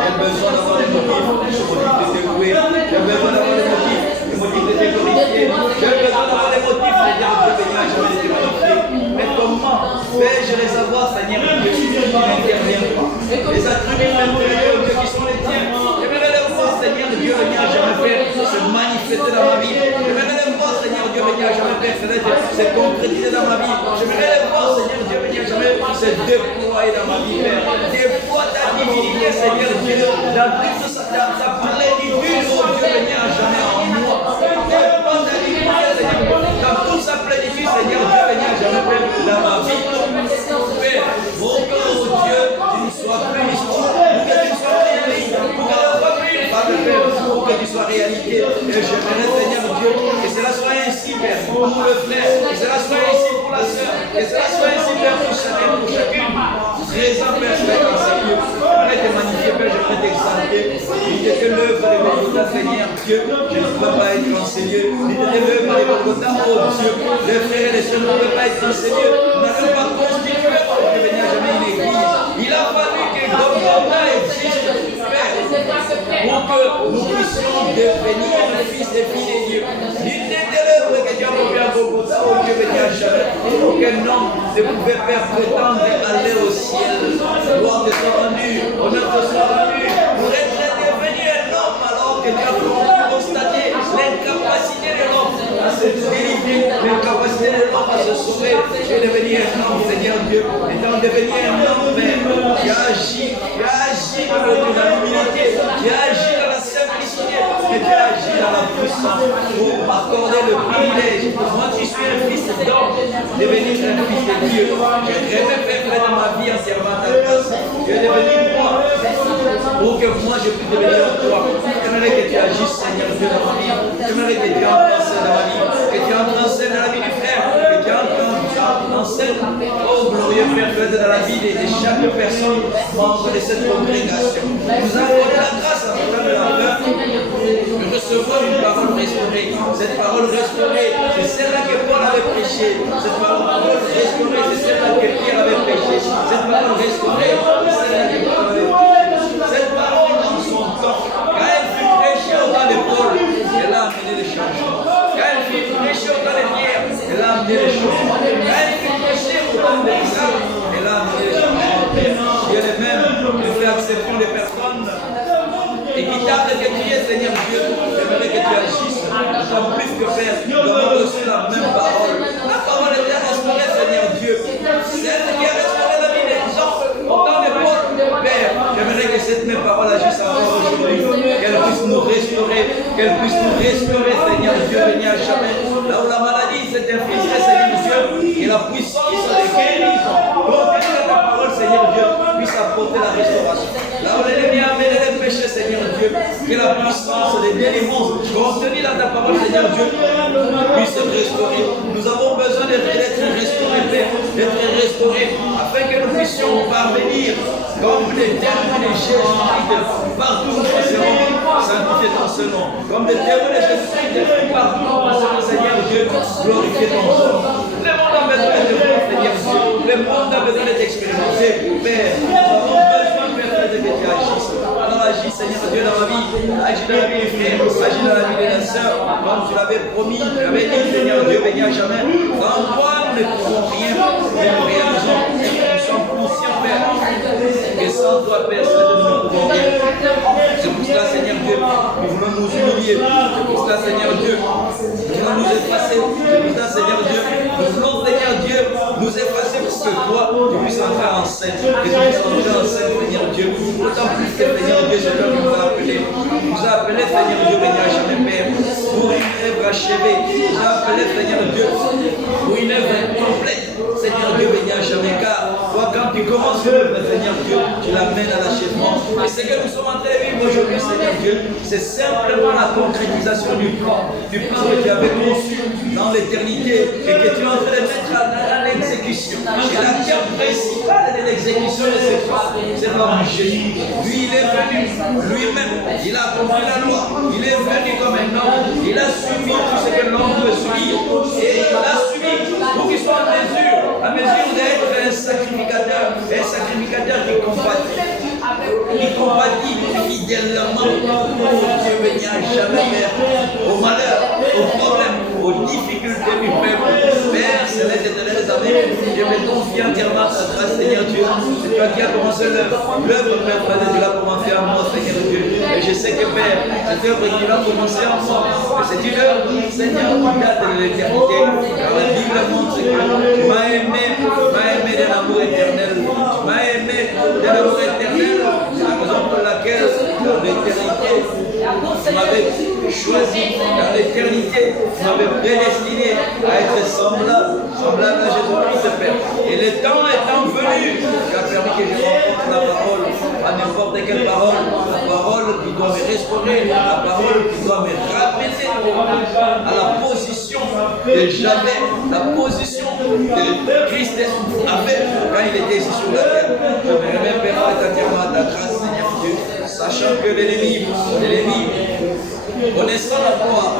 j'ai besoin d'avoir des motifs, le motif de te louer. J'ai besoin d'avoir des motifs, le motif de te glorifier. J'ai besoin d'avoir des motifs, Seigneur, de te bénir, jamais de te magnifier. Mais comment vais-je les avoir, Seigneur Dieu, qui n'intervient pas? Les attributs intérieurs, Dieu, qui sont les tiens. J'aimerais les voir, Seigneur Dieu, venir à jamais faire se manifester dans ma vie. J'aimerais les voir, Seigneur Dieu, venir à jamais faire se concrétiser dans ma vie. J'aimerais les voir, Seigneur Dieu, venir à jamais se déployer dans ma vie, Père. Déploie ta divinité, Seigneur Dieu, dans toute sa plénitude, oh Dieu, venir à jamais en moi. Déploie ta divinité, Seigneur, dans toute sa plénitude, Seigneur Dieu, venir à jamais faire dans ma vie. Père, oh Dieu, tu ne sois plus l'histoire, pour que tu sois réalité, pour que la foi plus pas de faire, pour que tu sois réalité. Et je prie, Seigneur Dieu, que cela soit ainsi, Père, pour le frère, que cela soit ainsi pour la sœur, que cela soit ainsi, Père, pour chacun, pour chacune. Présent, Père, je vais t'enseigner. J'aimerais te magnifier, Père, j'aimerais t'exalter. Il était l'œuvre des Golgotha, Seigneur Dieu, je ne peux pas être enseigné. Il était l'œuvre des Golgotha, oh Dieu, les frères et les sœurs ne peuvent pas être enseignés. Nous n'avons pas constitué, oh Dieu, venir jamais une église. Il a fallu que Golgotha existe, Père, pour que nous puissions devenir fils et filles de Dieu. Il était l'œuvre que Dieu a envoyé à Golgotha, oh Dieu, venir jamais. Aucun homme ne pouvait faire prétendre aller au ciel. Gloire te soit rendue, honneur te soit rendu, pour être devenu un homme alors que Dieu a constaté l'incapacité de l'homme à se délivrer, l'incapacité de l'homme à se sauver. Tu es devenu un homme, Seigneur Dieu, étant devenu un homme, Père, qui a agi dans l'humilité, qui a agi dans la simplicité, et qui a agi dans la puissance pour m'accorder le privilège. Moi qui suis un fils d'homme, devenir un fils de Dieu. J'ai rêvé faire dans ma vie en servant ta grâce. Tu es devenu moi, pour que moi je puisse devenir toi. J'aimerais que tu agisses, Seigneur Dieu, dans ma vie. J'aimerais que tu entres en scène dans ma vie, que tu entres en scène dans la vie du frère, que tu entres en scène, oh glorieux Père, dans la vie de chaque personne membre de cette congrégation. Nous avons la grâce en temps de la peur de recevoir une parole restaurée. Cette parole restaurée, c'est celle-là que Paul avait prêchée. Cette parole restaurée, c'est celle-là que Pierre avait prêchée. Cette parole restaurée, c'est celle-là que Paul avait prêchée. Cette parole dans son temps, quand elle fut prêchée au temps de Paul, elle a amené les changements. Quand elle fut prêchée au temps de Pierre, elle a amené les changements. Quand elle fut prêchée au temps de Isaac, elle a amené les changements. Dieu est le même, le fait accepter les personnes. Équitable que tu es, Seigneur Dieu, j'aimerais que tu agisses. D'autant plus que Père, nous avons reçu la même parole. La parole était restaurée, Seigneur Dieu. Celle qui a restauré la vie des gens au temps de Paul. Père, j'aimerais que cette même parole agisse encore aujourd'hui. Qu'elle puisse nous restaurer, Seigneur Dieu, venir à jamais. Là où la maladie s'est infiltrée, Seigneur Dieu, et la puissance de guérison, continue dans ta parole, Seigneur Dieu, puisse apporter la restauration. Là où l'ennemi a amené les péchés, Seigneur Dieu, que la puissance des délivrance contenue dans ta parole, Seigneur Dieu, puisse restaurer. Nous avons besoin d'être restaurés, Père, d'être restaurés, afin que nous puissions parvenir comme des témoins de Jésus-Christ partout où nous passerons, sanctifier ton seul nom. Comme des témoins de Jésus-Christ partout où nous passerons, Seigneur Dieu, glorifier ton nom. Le monde a besoin de toi, Seigneur Dieu. Le monde a besoin d'être expérimenté, Père. Nous avons besoin, Père, de que tu agisses. Alors agis, Seigneur Dieu, dans ma vie. Agis dans la vie des frères. Agis dans la vie des sœurs. Comme tu l'avais promis, tu l'avais dit, Seigneur Dieu, béni à jamais. Dans toi, nous ne pouvons rien. Mais nous réalisons. Nous sommes conscients, Père, que sans toi, Père, nous ne pouvons rien. C'est pour cela, Seigneur Dieu, nous voulons nous humilier. C'est pour cela, Seigneur Dieu, nous voulons nous effacer. C'est pour cela, Seigneur Dieu, nous voulons, Seigneur Dieu, nous effacer pour que toi, tu puisses entrer en scène. Que tu puisses entrer en scène, Seigneur Dieu. D'autant plus que, Seigneur Dieu, c'est toi qui nous a appelés. Tu nous as appelés, Seigneur Dieu, venir à jamais, Père, pour une œuvre achevée. Tu nous as appelés, Seigneur Dieu, pour une œuvre complète. Seigneur Dieu, commence l'œuvre, Seigneur Dieu, tu l'amènes à l'achèvement. Et ce que nous sommes en train de vivre aujourd'hui, Seigneur Dieu, c'est simplement la concrétisation du plan que tu avais conçu dans l'éternité et que tu es en train de mettre à l'exécution. Et l'acteur principal de l'exécution de ce plan, c'est l'homme Jésus. Lui, il est venu lui-même, il a accompli la loi, il est venu comme un homme, il a suivi tout ce que l'homme doit suivre. Et il a suivi pour qu'il soit en mesure d'être un sacrificateur qui compatit fidèlement Dieu béni à jamais, Père, au malheur, aux problèmes, aux difficultés du peuple. Père, céleste éternel, je me confie entièrement à ta grâce, Seigneur Dieu. C'est toi qui as commencé l'œuvre. L'œuvre, Père, tu l'as commencé en moi, Seigneur Dieu. Et je sais que, Père, cette œuvre qui a commencé en moi, c'est une œuvre, Seigneur, qui date de l'éternité. Car la Bible montre que tu m'as aimé de l'amour éternel. Tu m'as aimé de l'amour éternel. C'est la raison pour laquelle, dans l'éternité, tu m'avais choisi. Dans l'éternité, tu m'avais prédestiné à être semblable à Jésus-Christ, Père. Et le temps étant venu, tu as permis que je rencontre la parole, à n'importe quelle parole, la parole qui doit me restaurer, la parole qui doit me ramener à la position de jamais, la position que Christ avait quand il était ici sur la terre. Je me remets, Père, entièrement à ta grâce, Seigneur Dieu, sachant que l'ennemi, connaissant la gloire,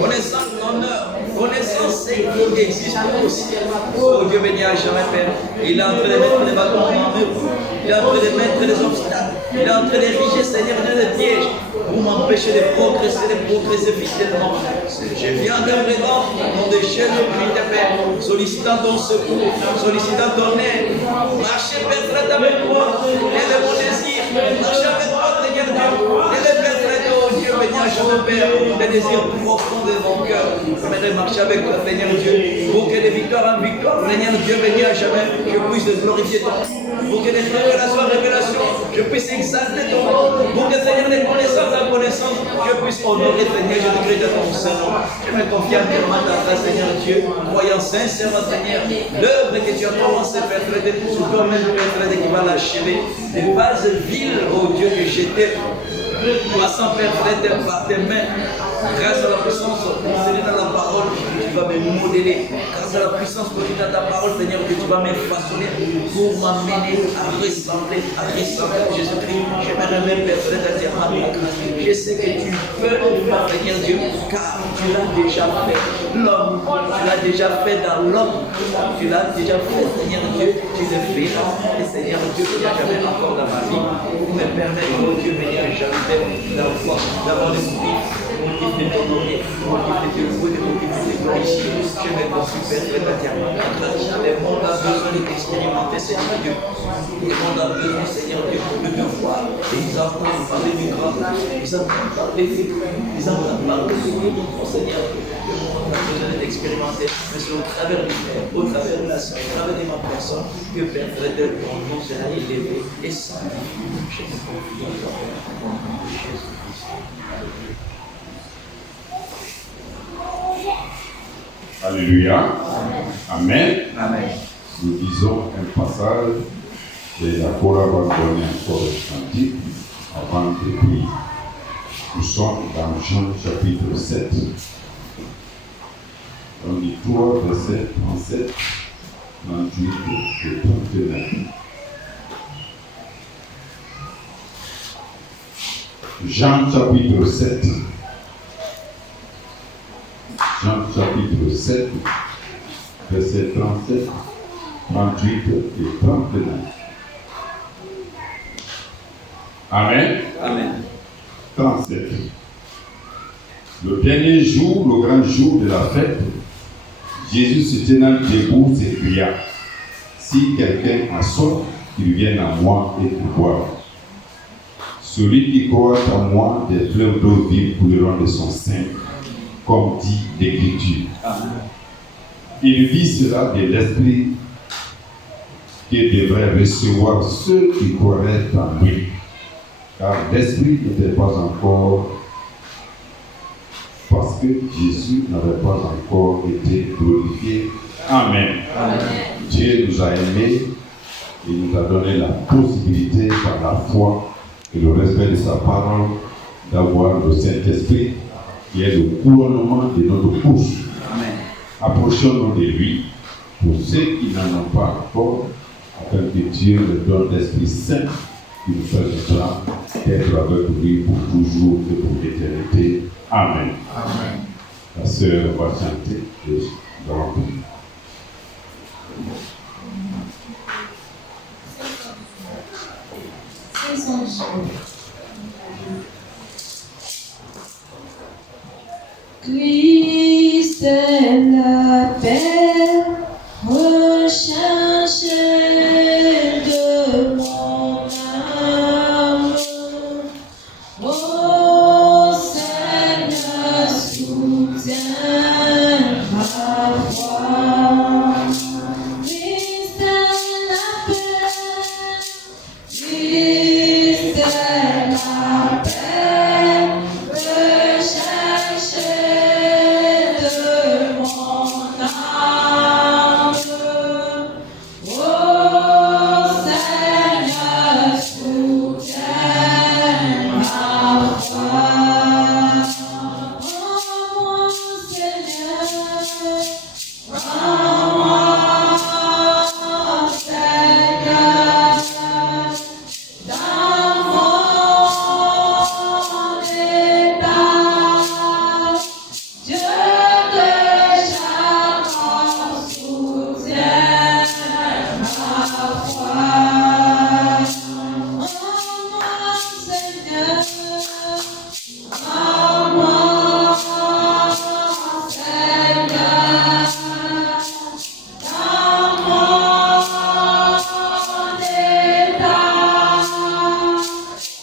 connaissant l'honneur, connaissant ce qui existe au ciel, oh Dieu béni à jamais, Père, il est en train de mettre les bâtons en œuvre, il est en train de mettre les obstacles, il est en train d'ériger, Seigneur, dans le piège pour m'empêcher de progresser fidèlement. Je viens de présent au nom de Jésus-Christ, Père, sollicitant ton secours, sollicitant ton aide. Marchez, Père, frère, avec moi, quel est mon désir, marchez avec moi, Seigneur Dieu, quel est, Père, frère, oh Dieu béni à jamais, Père, le désir profond de mon cœur. J'aimerais marcher avec toi, Seigneur Dieu, pour que de victoire en victoire, Seigneur Dieu béni à jamais, je puisse glorifier ton nom. Pour que de révélation en révélation, je puisse exalter ton nom. Pour que, Seigneur, de connaissance en connaissance, je puisse honorer, Seigneur, Jésus-Christ de ton Saint-Nom. Je me confie entièrement dans ta, Seigneur Dieu, croyant sincèrement, Seigneur, l'œuvre que tu as commencé, Père, c'est toi-même, Père, qui va l'achever. Les vases viles, oh Dieu, que j'étais, passant, Père, par tes mains, grâce à la puissance contenue dans la parole, tu vas me modeler. Grâce à la puissance contenue dans ta parole, Seigneur, que tu vas me façonner pour m'amener à ressembler à Jésus-Christ. Je me remets, Père, entièrement à ta grâce. Je sais que tu peux le faire, Seigneur Dieu, car tu l'as déjà fait. L'homme, tu l'as déjà fait dans l'homme. Tu l'as déjà fait, Seigneur Dieu. Tu le fais là. Et Seigneur Dieu, tu n'as jamais encore dans ma vie. Pour me permettre, oh Dieu, béni, jamais d'avoir le motif de t'honorer, motif de te louer, motif de te glorifier. Je me confie, Père, entièrement. Le monde a besoin d'expérimenter, Seigneur Dieu. Le monde a besoin, Seigneur Dieu, de te voir. Et ils entendent parler du grand. Ils entendent parler de toi. Ils entendent parler de nous, Seigneur. Le monde a besoin d'expérimenter. Mais c'est au travers du Père, au travers de la soeur, au travers de ma personne, que Père, ton nom sera élevé et salué. Je me confie en toi, au nom de Jésus-Christ. Alléluia. Amen. Amen. Nous lisons un passage et la chorale va donner encore un cantique avant de prier. Nous sommes dans Jean chapitre 7. On lit 3 versets 37, 38 et 39. Jean chapitre 7. Jean chapitre 7, versets 37, 38 et 39. Amen. Amen. 37. Le dernier jour, le grand jour de la fête, Jésus se tenant debout s'écria, si quelqu'un a soif, qu'il vienne à moi et qu'il boive. Celui qui croit en moi, des fleuves d'eau vive couleront de son sein, comme dit l'Écriture. Il dit cela de l'Esprit qui devrait recevoir ceux qui croiraient en lui, car l'Esprit n'était pas encore, parce que Jésus n'avait pas encore été glorifié. Amen. Amen. Dieu nous a aimés, Il nous a donné la possibilité, par la foi et le respect de sa parole, d'avoir le Saint-Esprit qui est le couronnement de notre bouche. Amen. Approchons-nous de lui pour ceux qui n'en ont pas encore, afin que Dieu leur donne l'Esprit Saint qui nous permettra d'être avec lui pour toujours et pour l'éternité. Amen. Amen. La sœur va chanter et nous allons prier. Christ est la paix recherchée de mon âme. Ô Seigneur, soutiens ma foi. Christ est la paix. Christ est la paix recherchée de mon âme. Ô Seigneur, soutiens ma foi. Oh mon Seigneur, oh mon Seigneur, dans mon état, Dieu de chacun soutient ma foi. Oh mon Seigneur, oh mon Seigneur, dans mon état,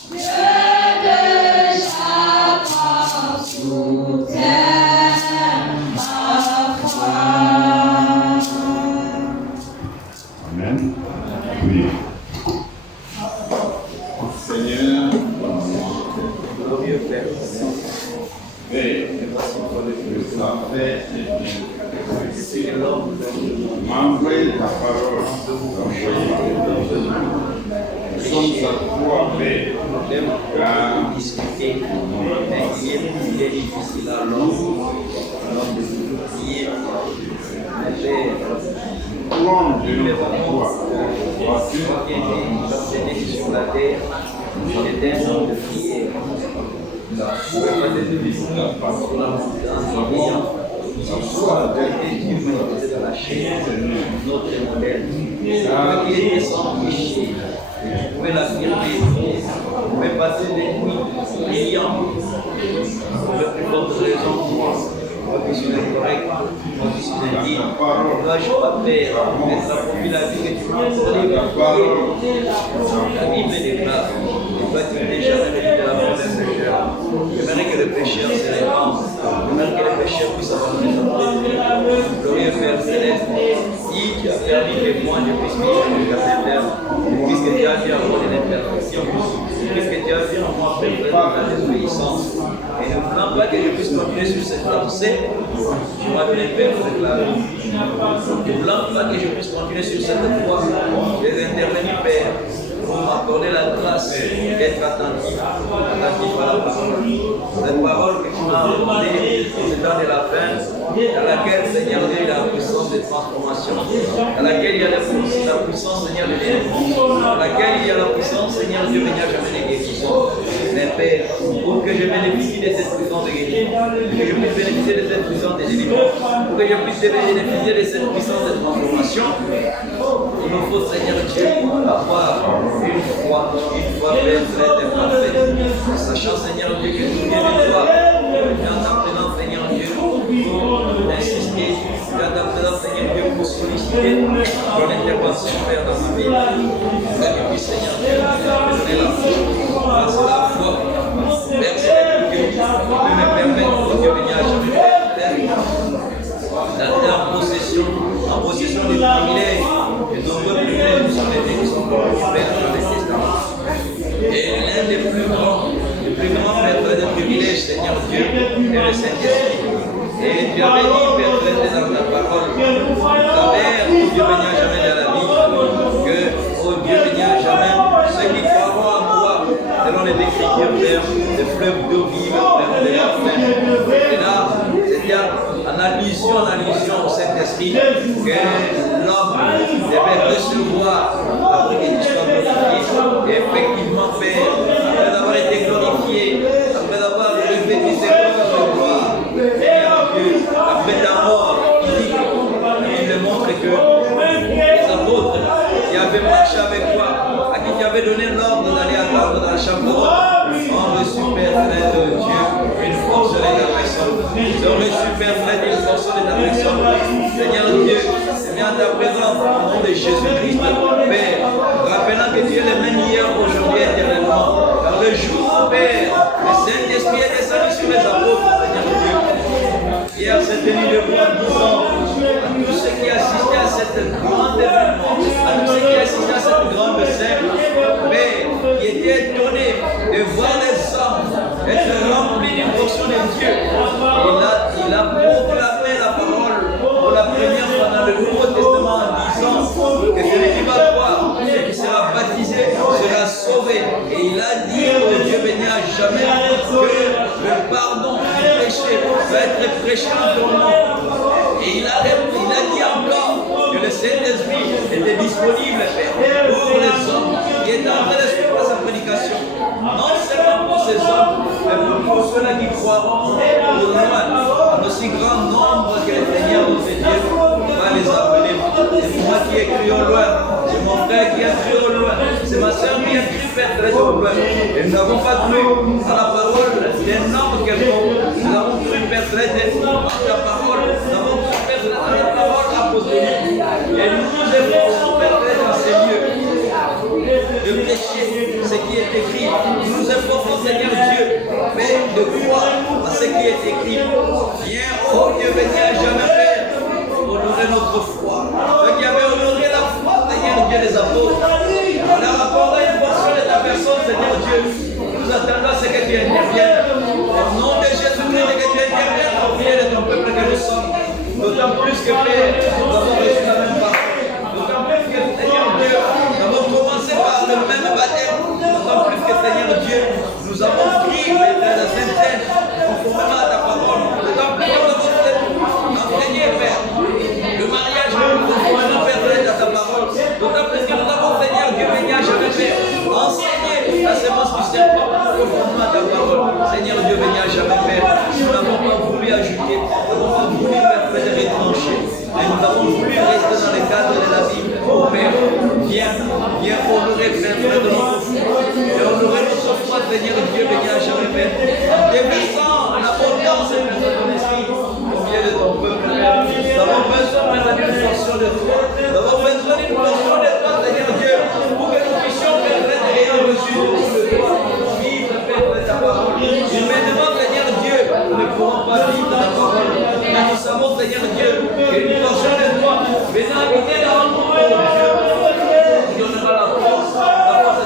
Dieu de chacun soutient ma foi. Amen. Oui. Seigneur, Glorieux Père, Père, merci pour le que ça fait et bien. c'est l'homme M'envoie ta parole, nous sommes à toi, Père, car discuter, mais il est difficile à l'homme de prier. plonge Les dans ta moments foi. Vois-tu, j'enseignais sur la terre, j'étais un homme de prière. La foi est devenue la parole en priant. Soit et Dieu me faisait dans la chair, notre modèle. Qui était sans péché, tu pouvais l'affirmer, tu pouvais passer des nuits priant. Pour la plus forte raison, moi qui suis incorrect, moi qui suis indigne, ne dois-je pas faire mettre à profit la vie que tu m'as accordée par parole. La Bible déclare, et toi tu n'es jamais venu de la mort d'un pécheur. J'aimerais que le pécheur se répande, j'aimerais que le pécheur puisse avoir des entrées. Glorieux Père Céleste, si tu as permis que moi je puisse vivre jusqu'à cette heure, puisque tu as vu en moi de l'imperfection, puisque tu as vu en moi préparer la désobéissance, et ne voulons pas que je puisse continuer sur cette lancée, tu m'as bien Père avec la vie. Ne voulons pas que je puisse continuer sur cette voie, je vais intervenir Père, pour m'accorder la grâce d'être attentif à la parole. Cette parole que tu m'as demandée au temps de la fin, dans laquelle, Seigneur Dieu, il y a la puissance de transformation, dans laquelle il y a la puissance, Seigneur, de guérison, dans laquelle il y a la puissance, Seigneur Dieu, venir jamais de guérison. Mais Père, pour que je bénéficie de cette puissance de guérison, pour que je puisse bénéficier de cette puissance de délivrance, pour que je puisse bénéficier de cette puissance de transformation, il nous faut, Seigneur Dieu, avoir une foi pleine, vraie et parfaite. Sachant, Seigneur Dieu, que nous viens de toi, et en t'apprenant, Seigneur Dieu, pour insister, et en t'apprenant, Seigneur Dieu, pour solliciter ton intervention, Père, dans ma vie. Que tu puisses, Seigneur Dieu, me donner la foi, grâce à la foi. Père, Seigneur Dieu, tu peux me permettre, oh Dieu, venir à jamais d'entrer en possession des privilèges, et nombreux privilèges qui sont les qui sont occupés dans le Testament. Et l'un des plus grands privilèges, Seigneur Dieu, est le Saint-Esprit. Et tu avais dit, Père, dans ta parole, à travers Dieu venir jamais dans la vie, que oh Dieu béni à jamais, ceux qui croiront en toi, selon les Écritures, Père, des fleuves d'eau vive, Père, de la plaine. Et là, Seigneur, en allusion au Saint-Esprit, que l'homme devait recevoir après qu'il soit glorifié. Et effectivement, Père, après d'avoir été glorifié, après d'avoir revêtu ses corps de gloire, Dieu, après ta mort, il le montre que les apôtres qui avaient marché avec toi, à qui tu avais donné l'ordre d'aller attendre dans la chambre d'hôte, ont reçu, Père, de Dieu, une force de ta personne. Ils ont reçu, Père, une force de ta personne. Seigneur Dieu, c'est bien ta présence au nom de Jésus-Christ, Père, rappelant que tu es le même hier, aujourd'hui, éternellement. Dans le jour, Père, le Saint-Esprit est descendu sur les apôtres, Seigneur Dieu. Hier, s'est tenu debout en disant à tous ceux qui assistaient à cette grande événement, à tous ceux qui assistaient à cette grande scène, mais qui étaient étonnés de voir les hommes être remplis d'une portion de Dieu. Il a proclamé la parole pour la première fois dans le Nouveau Testament en disant que celui qui va croire et qui sera baptisé sera sauvé. Et il a dit au Dieu béni à jamais que le pardon du péché va être prêché en ton nom. Et il a dit encore que le Saint-Esprit était disponible pour les hommes qui étaient en train de suivre sa prédication. Non seulement pour ces hommes, mais pour ceux-là qui croiront au loin, en aussi grand nombre que le Seigneur notre Dieu va les appeler. C'est moi qui ai cru au loin, c'est mon frère qui a cru au loin, c'est ma soeur qui a cru faire très au loin. Et nous n'avons pas cru à la parole des normes quelconques. Nous avons cru faire très à ta parole, nous avons cru faire à la parole apostolique. Et nous nous efforçons faire dans ces lieux de prêcher ce qui est écrit. Nous nous efforçons, Seigneur Dieu, mais de croire à ce qui est écrit. Viens, oh Dieu béni à jamais, Père, honorer notre foi. Toi qui avais honoré la foi, Seigneur Dieu, des apôtres, on leur accorde une portion de ta personne, Seigneur Dieu. Nous attendons à ce que tu interviennes. Au nom de Jésus-Christ, que tu interviennes au milieu de ton peuple que nous sommes. D'autant plus que, Père, nous avons reçu la même parole. D'autant plus que, Seigneur Dieu, nous avons commencé par le même baptême. D'autant plus que, Seigneur Dieu, nous avons pris la Sainte Seine conformément à ta parole. D'autant plus que nous avons enseigné, Père, le mariage conformément, Père, à ta parole. D'autant plus que nous avons, Seigneur Dieu, béni à jamais, Père, enseigné la sémence du serpent conformément à ta parole. Seigneur Dieu, béni à jamais, Père, nous n'avons pas voulu ajouter, nous n'avons pas voulu faire de retrancher, mais nous avons voulu rester dans le cadre de la Bible. Oh Père, viens honorer, Père, de notre foi, et honorer notre foi, Seigneur Dieu, béni à jamais, Père, en déversant l'abondance de ton esprit au milieu de ton peuple, Père. Nous avons besoin, Père, d'une portion de toi. Nous avons besoin d'une portion de toi, Seigneur Dieu, pour que nous puissions, Père, être ayant reçu de toi. Vivre, Père, de ta parole. Humainement, Seigneur Dieu, nous ne pourrons pas vivre de ta parole. Mais nous savons, Seigneur Dieu, qu'une portion de toi venant habiter dans notre Dieu, nous donnera la force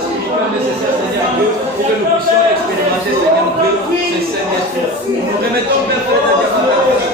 spirituelle nécessaire, Seigneur Dieu, pour que nous puissions expérimenter, Seigneur Dieu, ce Saint-Esprit. Nous remettons, Père, de ta grâce.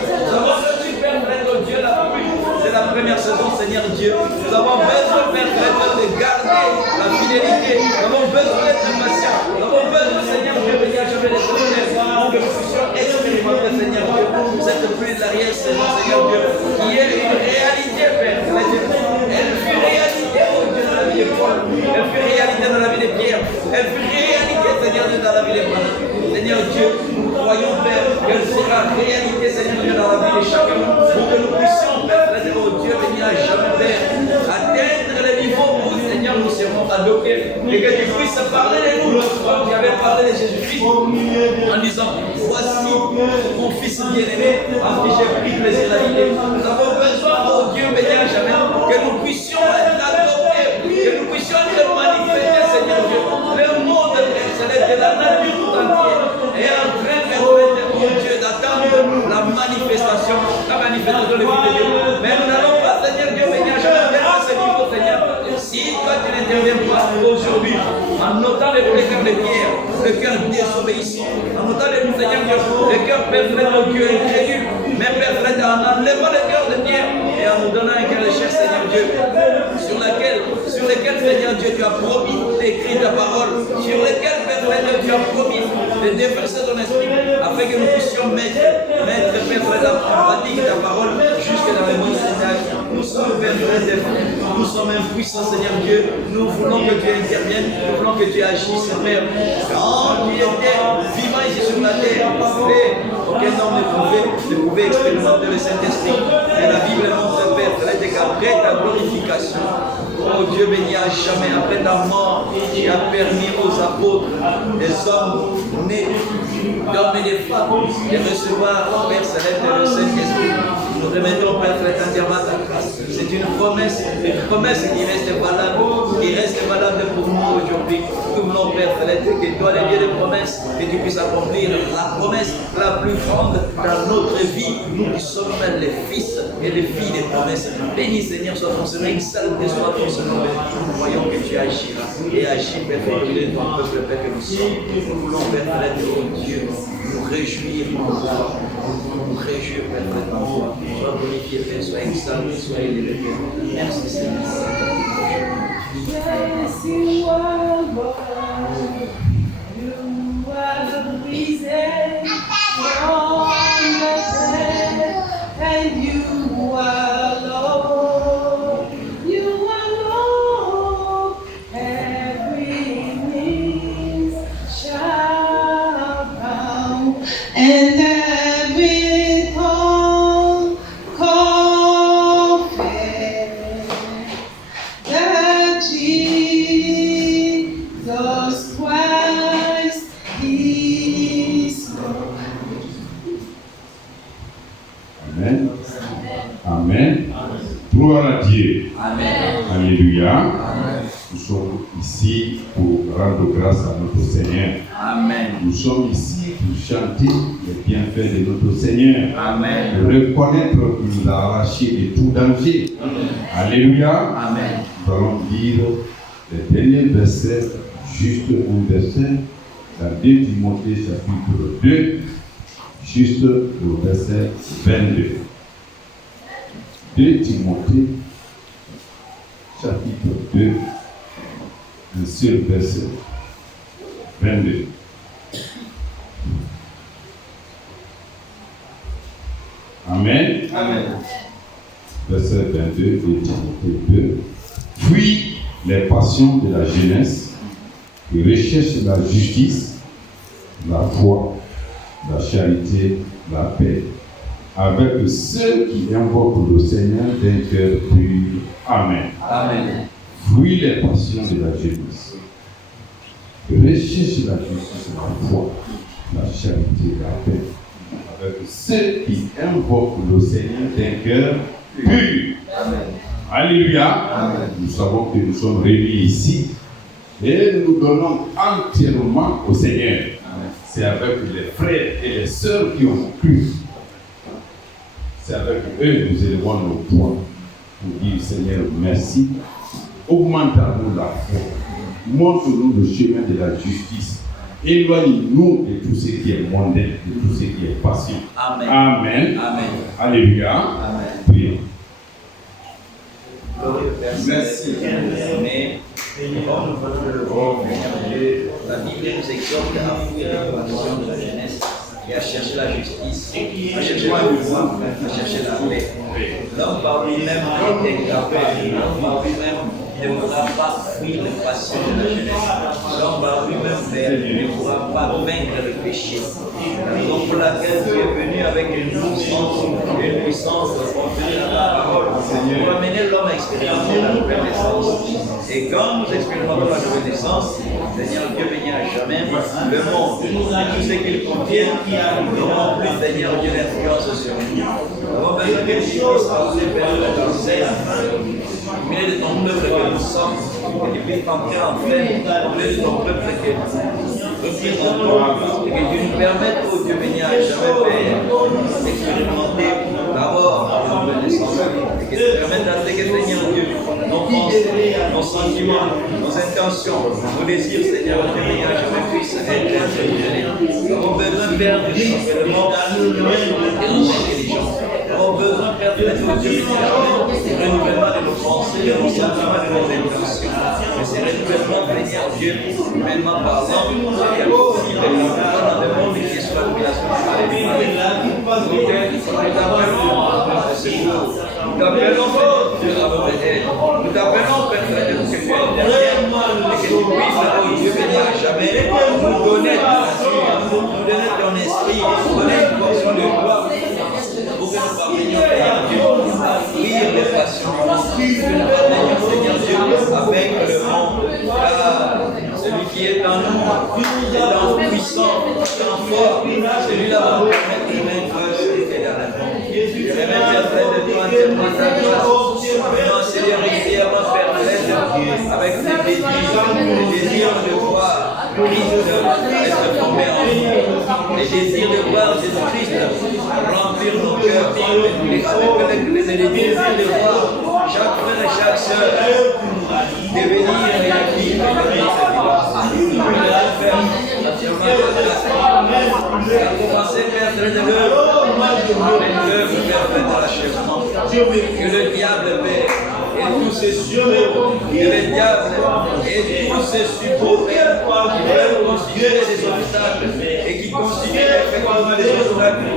Nous avons reçu, Père, de Dieu, la pluie. C'est la première saison, Seigneur Dieu. Nous avons besoin, Père, de garder la fidélité. Nous avons besoin d'être patients. Nous avons besoin, Seigneur Dieu, de jamais les choses pour que nous puissions expérimenter, Seigneur Dieu, cette pluie de l'arrière-saison, Seigneur Dieu, qui est une réalité, Père. Elle fut réalité, oh Dieu, dans la vie des Paul. Elle fut réalité dans la vie des Pierre. Elle fut réalité, Seigneur Dieu, dans la vie des Paul. Seigneur Dieu, nous croyons, Père, qu'elle sera réalité, Seigneur Dieu, dans la vie de chacun. Pour que nous puissions, Père, oh Dieu, béni à jamais, Père, atteindre le niveau où, Seigneur, nous serons adoptés. Et que tu puisses parler de nous, comme tu avais parlé de Jésus-Christ, en disant, voici mon fils bien-aimé, en qui j'ai pris plaisir à l'idée. Nous avons besoin, oh Dieu, béni à jamais, que nous puissions être adoptés, que nous puissions être manifestés, Seigneur Dieu. Le monde céleste de la nature tout entière est en train de permettre, oh Dieu, d'attendre la manifestation de vie de Dieu. Mais nous n'allons pas, Seigneur Dieu, venir jamais à ce niveau, Seigneur. Si toi tu n'interviens pas aujourd'hui, en notant le cœur de Pierre, le cœur désobéissant, en notant le Seigneur Dieu, le cœur perpétuel, le Dieu incrédule, Mais Père Fred, en enlevant le cœur de pierre et en nous donnant un cœur de chair, Seigneur Dieu, sur lesquels, Seigneur Dieu, tu as promis d'écrire ta parole, sur lesquels, Père Fred, tu as promis de déverser ton esprit, afin que nous puissions mettre Père Fred, en pratique ta parole jusque dans les moindres détails. Nous sommes, Père Fred, nous sommes impuissants, Seigneur Dieu. Nous voulons que tu interviennes, nous voulons que tu agisses, Père. Quand tu étais vivant ici sur la terre, aucun homme ne pouvait expérimenter le Saint-Esprit. Et la Bible montre, Père Fred, qu'après ta glorification, oh Dieu béni à jamais, après ta mort, tu as permis aux apôtres, des hommes nés d'hommes et de femmes, de recevoir, Père Céleste, le Saint-Esprit. Nous remettons, Père Fred, entièrement ta grâce. C'est une promesse qui reste valable pour nous aujourd'hui. Nous voulons, Père Céleste, que toi, le Dieu de promesses, que tu puisses accomplir la promesse la plus grande dans notre vie. Nous qui sommes les fils et les filles des promesses. Béni Seigneur soit ton Seigneur, exalté soit ton Seigneur. Nous voyons que tu agiras et agis, Père Fred, tu es ton peuple, Père, que nous sommes. Nous voulons, Père Fred, oh Dieu, nous réjouir en toi. Nous réjouir, Père Fred, en toi. Sois glorifié, Père, sois exalté, sois élevé. Merci Seigneur. Yes, you are Lord. You are the reason from the dead, and you are Lord. You are Lord. Every knee shall bow, and every tongue confess that Jesus Christ is Lord. Amen. Amen. Gloire à Dieu. Amen. Alléluia. Amen. Nous sommes ici pour rendre grâce à notre Seigneur. Amen. Nous sommes ici pour chanter les bienfaits de notre Seigneur. Amen. Pour reconnaître qu'il nous a arrachés de tout danger. Alléluia. Amen. Nous allons lire les derniers versets, juste un verset, dans 2 Timothée chapitre 2, juste le verset 22. 2 Timothée chapitre 2, un seul verset, 22. Amen. Amen. Verset 22 de Timothée 2. Fuis les passions de la jeunesse et recherche la justice, la foi, la charité, la paix, avec ceux qui invoquent le Seigneur d'un cœur pur. Amen. Amen. Fuis les passions de la jeunesse. Recherche la justice, la foi, la charité, la paix, avec ceux qui invoquent le Seigneur d'un cœur pur. Amen. Alléluia. Amen. Nous savons que nous sommes réunis ici et nous donnons entièrement au Seigneur. Amen. C'est avec les frères et les sœurs qui ont cru. C'est avec eux que nous élevons nos voix pour dire Seigneur merci. Augmente-nous la foi. Montre-nous le chemin de la justice. Éloigne-nous de tout ce qui est mondain, de tout ce qui est passion. Amen. Amen. Amen. Alléluia. Amen. Prions. Glorieux Père, Merci. mais comme notre Dieu, la Bible nous exhorte à fuir les passions de la jeunesse et à chercher la justice, à chercher la foi, à chercher la paix. L'homme par lui-même est incapable, l'homme par lui-même ne pourra pas fuir les passions de la jeunesse. L'homme par lui-même ne pourra pas vaincre le péché. Donc pour laquelle tu es venu avec une puissance contenue dans la parole pour amener l'homme à expérimenter la nouvelle naissance. Et quand nous expérimentons la nouvelle naissance, Seigneur Dieu béni à jamais, le monde et tout ce qu'il contient n'auront plus, Seigneur Dieu, l'influence sur nous. Nous avons besoin que tu puisses passer vers la cancer, mais de ton peuple que nous sommes, que tu puisses entrer en fait, de ton peuple que nous représentons, et que tu nous permettes, oh Dieu béni à jamais, Père, d'expérimenter d'abord la nouvelle naissance, et que tu permettes d'entrer, Seigneur Dieu, nos pensées, nos sentiments, nos intentions, nos désirs, Seigneur Dieu béni à jamais, puissent être intelligents. Nous avons besoin, Père, du changement et de l'intelligence. Père, Dieu béni, renouvellement de nos pensées, renouvellement de nos intentions. Mais ces renouvellements, Seigneur Dieu, humainement parlant, Seigneur, possible dans le monde qui soit domination par les nous t'appelons, Dieu, à votre aide. Nous t'appelons, Père, de nous que tu interviennes et que tu puisses, oh Dieu, béni à jamais, nous donner ta nature, nous donner ton esprit, nous donner une portion de gloire pour que nous parvenions, Seigneur Dieu, à fuir les passions du monde, que nous parvenions, Seigneur Dieu, à vaincre le monde, car celui qui est en nous, est en puissant, en fort, celui-là va nous permettre de vaincre celui qui est dans la monde. Je remets Père de toi entièrement ta grâce. Vraiment, Seigneur, régulièrement, Père avec les désirs de voir Christ être formé en nous, les désirs de voir Jésus-Christ remplir nos cœurs, les désirs de voir chaque frère et chaque sœur devenir réactifs que le diable et tous ses suppôts, que le diable et tous ses suppôts qui veulent constituer des obstacles et qui constituent effectivement des obstacles,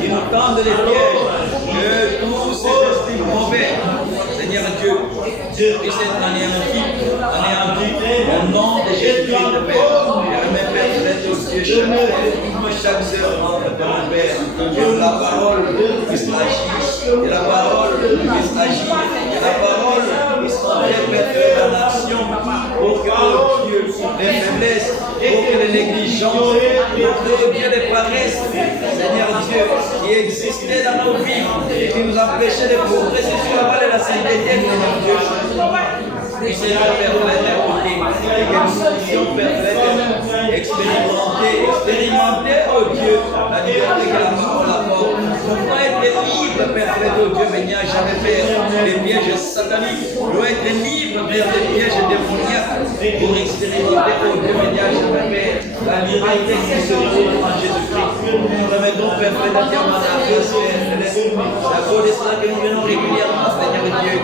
qui nous tendent les pièges, que tous ces esprits mauvais, Seigneur Dieu, puissent être anéantis au nom de Jésus-Christ, Père. Je remets Père, chaque sœur rentre dans mon Père, que la parole puisse agir, que la parole puisse agir, que la parole puisse entrer dans l'action pour que, oh Dieu, les faiblesses, pour que les négligences, pour que les paresses, Seigneur Dieu, qui existaient dans nos vies et qui nous empêchaient de progresser sur la voie de la sainteté, Seigneur Dieu, puisse être perpétué et que nous puissions expérimenter, oh Dieu, la liberté que la parole apporte. Nous devons être libres, Père, oh Dieu, béni à jamais, Père, des pièges sataniques. Nous devons être libres, Père, des pièges démoniaques pour expérimenter, oh Dieu, béni à jamais, Père, la liberté qui se trouve en Jésus-Christ. Nous remettons, Père, entièrement la grâce, Père, la connaissance que nous venons régulièrement, Seigneur Dieu.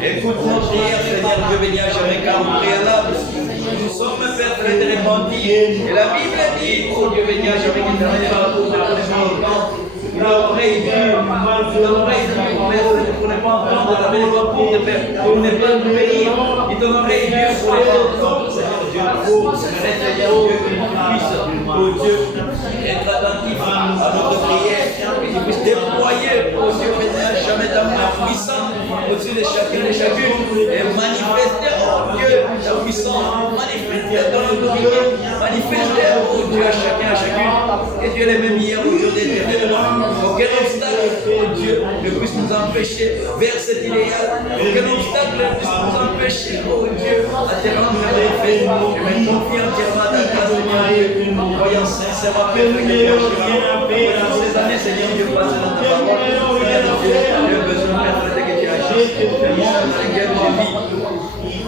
Écoute nos prières, Seigneur Dieu, béni à jamais, car au préalable, nous sommes, Père, très repentis. Et la Bible dit, oh Dieu, béni à jamais, qui t'arrive à la bourse de ton l'oreille dure, pour ne pas entendre la belle pour te faire, pour ne pas obéir. Et ton oreille dure pour ne pas entendre, Seigneur Dieu. Seigneur Dieu, que tu puisses, oh Dieu, être attentif à notre prière, que tu puisses déployer, oh Dieu, jamais ta main puissante au-dessus de chacun et chacune, et manifester, oh Dieu, ta puissance, manifester ton autorité, manifester, oh Dieu, à chacun et à chacune, et Dieu les mêmes hier, aujourd'hui, éternellement. Aucun obstacle, oh Dieu, ne puisse nous empêcher vers cet idéal. Aucun obstacle ne puisse nous empêcher, oh Dieu, à te rendre fait. Je me confie entièrement à ta grâce, Seigneur Dieu, en croyant sincèrement que tu es dans ces années, Seigneur Dieu, passées dans ta parole. Seigneur Dieu, j'ai besoin de que tu agisses. Le monde dans lequel je vis,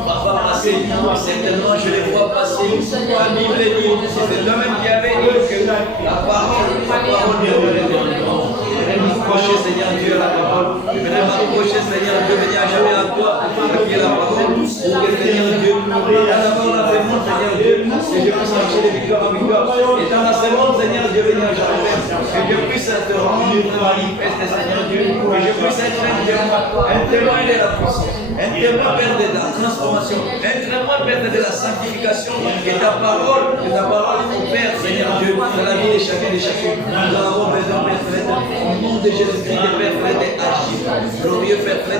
parfois passer, certainement je les vois passer. La Bible dit, c'est toi-même qui avais dit que la parole de l'éternel. Je vais m'approcher, Seigneur Dieu, à la parole. Je vais m'approcher, Seigneur Dieu, venir à jamais à toi, qui est la parole. Pour que, Seigneur Dieu, à d'abord la demande, Seigneur Dieu, que je puisse marcher de victoire en victoire. Et dans la seconde, Seigneur Dieu, venir à jamais, que je puisse te rendre manifeste, Seigneur Dieu, que je puisse être un témoin de la puissance, un témoin, Père, de la transformation, un témoin, Père, de la sanctification, que ta parole, Père, Seigneur Dieu, dans la vie de chacun et de chacune. Nous avons besoin, Père, au nom de Jésus-Christ, de Père, agir. Glorieux Père, tu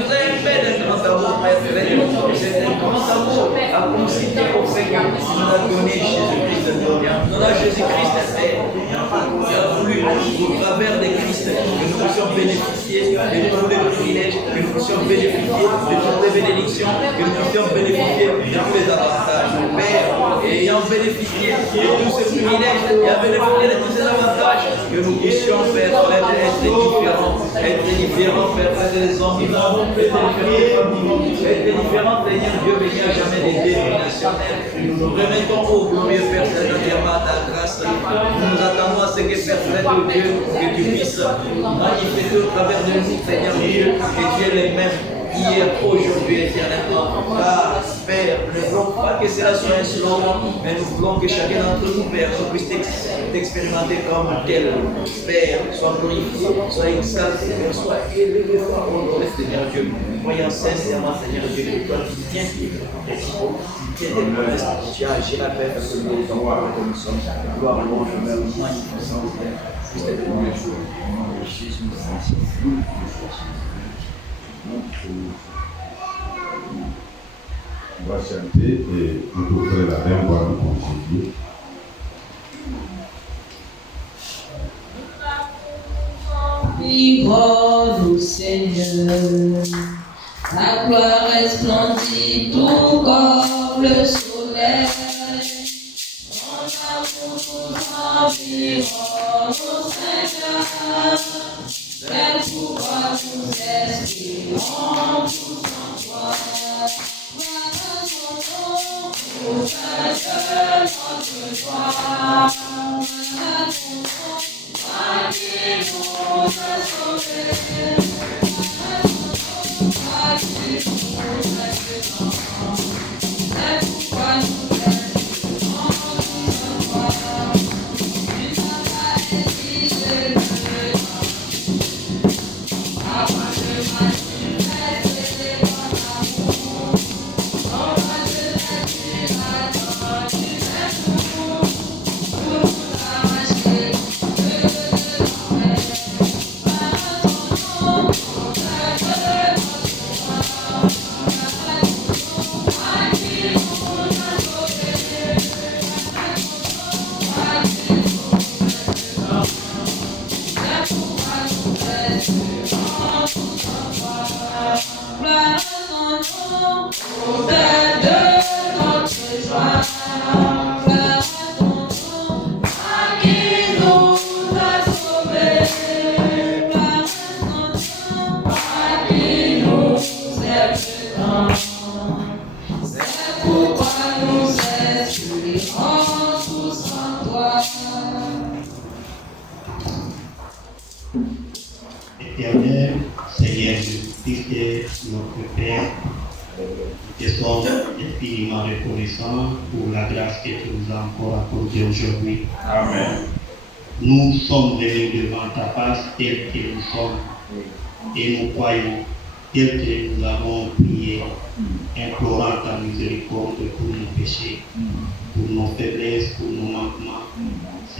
nous as fait d'un grand amour, Père, c'est un grand amour à conciter au fait que tu nous as donné Jésus-Christ. Nous avons Jésus-Christ, Père, qui a voulu, au travers de Christ, que nous puissions bénéficier de tous les privilèges, que nous puissions bénéficier de toutes les bénédictions, que nous puissions bénéficier de tous les avantages. Père, ayant bénéficié de tous ces privilèges, et à bénéficier de tous ces avantages, que nous puissions, Père, être différents, Père, des hommes vivants, être différents, Seigneur Dieu, béni à jamais des dénominations. Nous remettons au glorieux Père, entièrement à ta grâce. Nous nous attendons à ce que Père Dieu, que tu puisses manifester au travers de nous, Seigneur Dieu, que tu es le même hier, aujourd'hui, éternellement. Car, Père, nous ne voulons pas que cela soit un slogan, mais nous voulons que chacun d'entre nous, Père, puisse t'expérimenter comme tel. Père, sois glorifié, sois exalté, Père, sois élevé, sois honoré, Seigneur Dieu. Croyons sincèrement, Seigneur Dieu, que toi, tu tiens tes promesses, tu as agi la paix, parce que nous sommes que nous sommes. Gloire à louange, honneur, magnificence, Père. Puisse être loué. Jésus, on va chanter et on peut faire la même voix pour Jésus. Vivons-nous, Seigneur, ta gloire resplendit tout comme le soleil. Ton amour nous environne, Seigneur. C'est pourquoi nous espérons tous en toi. Voilà son nom, pour faire de notre joie. Voilà ton nom, toi qui nous as sauvés. Voilà ton nom, toi qui nous as défendus. C'est pourquoi nous espérons tous en toi. Tu n'as pas exigé le temps. Afin de manifester ton amour, ton je tu m'attends, tu m'aimes pour nous arracher de l'enfer. Par ton nom, au cœur de notre joie, par ton nom, toi qui nous as sauvés, par ton nom, toi qui nous as défendus. C'est pourquoi nous espérons tous en toi. Gloire à ton nom, auteur de notre joie. Gloire à ton nom, toi qui nous as sauvés. Gloire à ton nom, toi qui nous aimes tant. C'est pourquoi nous espérons tous en toi. Éternel, Seigneur Jésus-Christ, notre Père, nous te sommes infiniment reconnaissants pour la grâce que tu nous as encore accordée aujourd'hui. Amen. Nous sommes venus devant ta face tels que nous sommes et nous croyons tels que nous avons prié, implorant ta miséricorde pour nos péchés, pour nos faiblesses, pour nos manquements.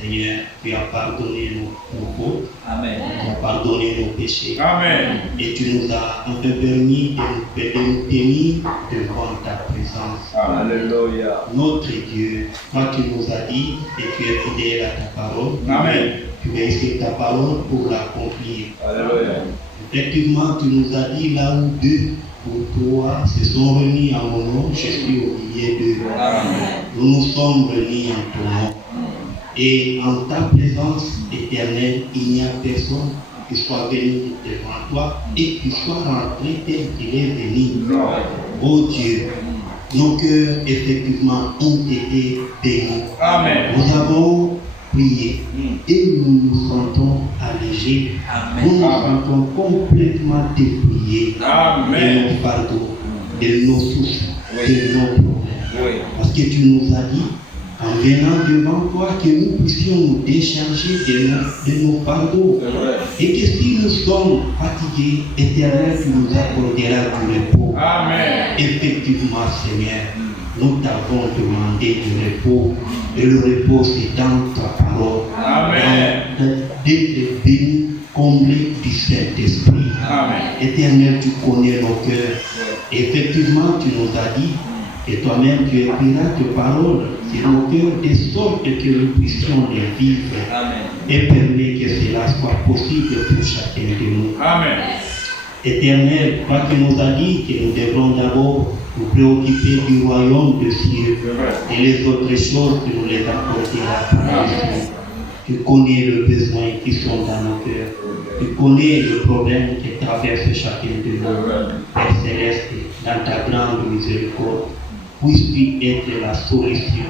Seigneur, tu as pardonné nos fautes, Amen. tu as pardonné nos péchés. Amen. Et tu nous as enfin permis de nous tenir devant ta présence. Alléluia. Notre Dieu, toi tu nous as dit et tu es fidèle à ta parole. Amen. Tu as essayé ta parole pour l'accomplir. Alléluia. Effectivement, tu nous as dit là où deux pour toi se sont réunis en mon nom, je suis au milieu d'eux. Amen. Nous nous sommes réunis en ton nom. Et en ta présence éternelle, il n'y a personne qui soit venu devant toi et qui soit rentré tel qu'il est venu. Oh Dieu, nos cœurs effectivement ont été bénis. Amen. Nous avons prié et nous nous sentons allégés. Amen. Nous nous sentons complètement dépouillés de Amen. nos fardeaux, de nos soucis, de nos problèmes. Oui. Parce que tu nous as dit, en venant devant toi, que nous puissions nous décharger de nos fardeaux. Et que si nous sommes fatigués, éternel, tu nous accorderas du repos. Amen. Effectivement, Seigneur, nous t'avons demandé du repos. Et le repos, c'est dans ta parole. Amen. D'être béni, comblé du Saint-Esprit. Amen. Éternel, tu connais nos cœurs. Effectivement, tu nous as dit, et toi-même tu écriras tes paroles sur nos cœurs de sorte que nous puissions les vivre. Amen. Et permets que cela soit possible pour chacun de nous. Amen. Éternel, toi qui nous as dit que nous devrons d'abord nous préoccuper du royaume de cieux et les autres choses que nous les apporterons par la suite. Tu connais le besoin qui sont dans nos cœurs. Tu connais le problème qui traverse chacun de nous. Père Céleste, dans ta grande miséricorde, puisses-tu être la solution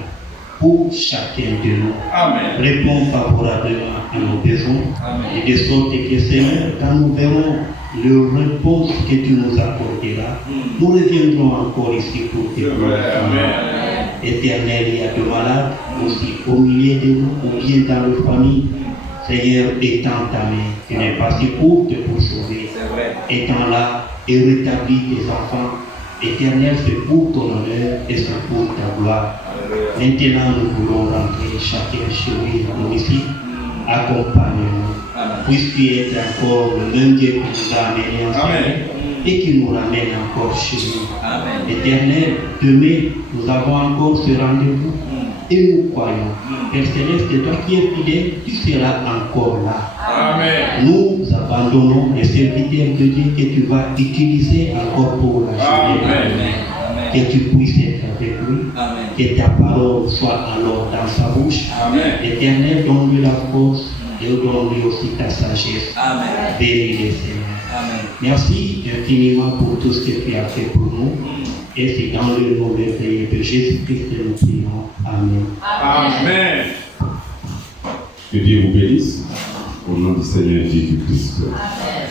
pour chacun de nous. Amen. Réponds favorablement à nos besoins. Amen. Et de sorte que, Seigneur, quand nous verrons le réponse que tu nous accorderas, nous reviendrons encore ici pour te glorifier. Amen. Éternel, il y a de malades aussi au milieu de nous, ou bien dans nos familles. Seigneur, étends ta main, tu n'es pas si courte pour sauver. C'est vrai. Étends là et rétablis tes enfants. Éternel, c'est pour ton honneur et c'est pour ta gloire. Alléluia. Maintenant, nous voulons rentrer chacun chez lui à domicile. Accompagne-nous. Amen. Puisses-tu être encore le même Dieu qui nous a amenés ensemble Amen. et qui nous ramène encore chez nous. Amen. Éternel, demain, nous avons encore ce rendez-vous et nous croyons. Père Céleste, toi qui es fidèle, tu seras encore là. Amen. Nous abandonnons les serviteurs de Dieu que tu vas utiliser encore pour la journée. Amen. Que tu puisses être avec lui. Amen. Que ta parole soit alors dans sa bouche. Amen. Éternel, donne-lui la force et donne-lui aussi ta sagesse. Amen. Bénis les Seigneur. Amen. Merci infiniment pour tout ce que tu as fait pour nous. Et c'est dans le nom merveilleux de Jésus-Christ que nous prions. Amen. Amen. Que Dieu vous bénisse au nom du Seigneur Jésus-Christ. Amen.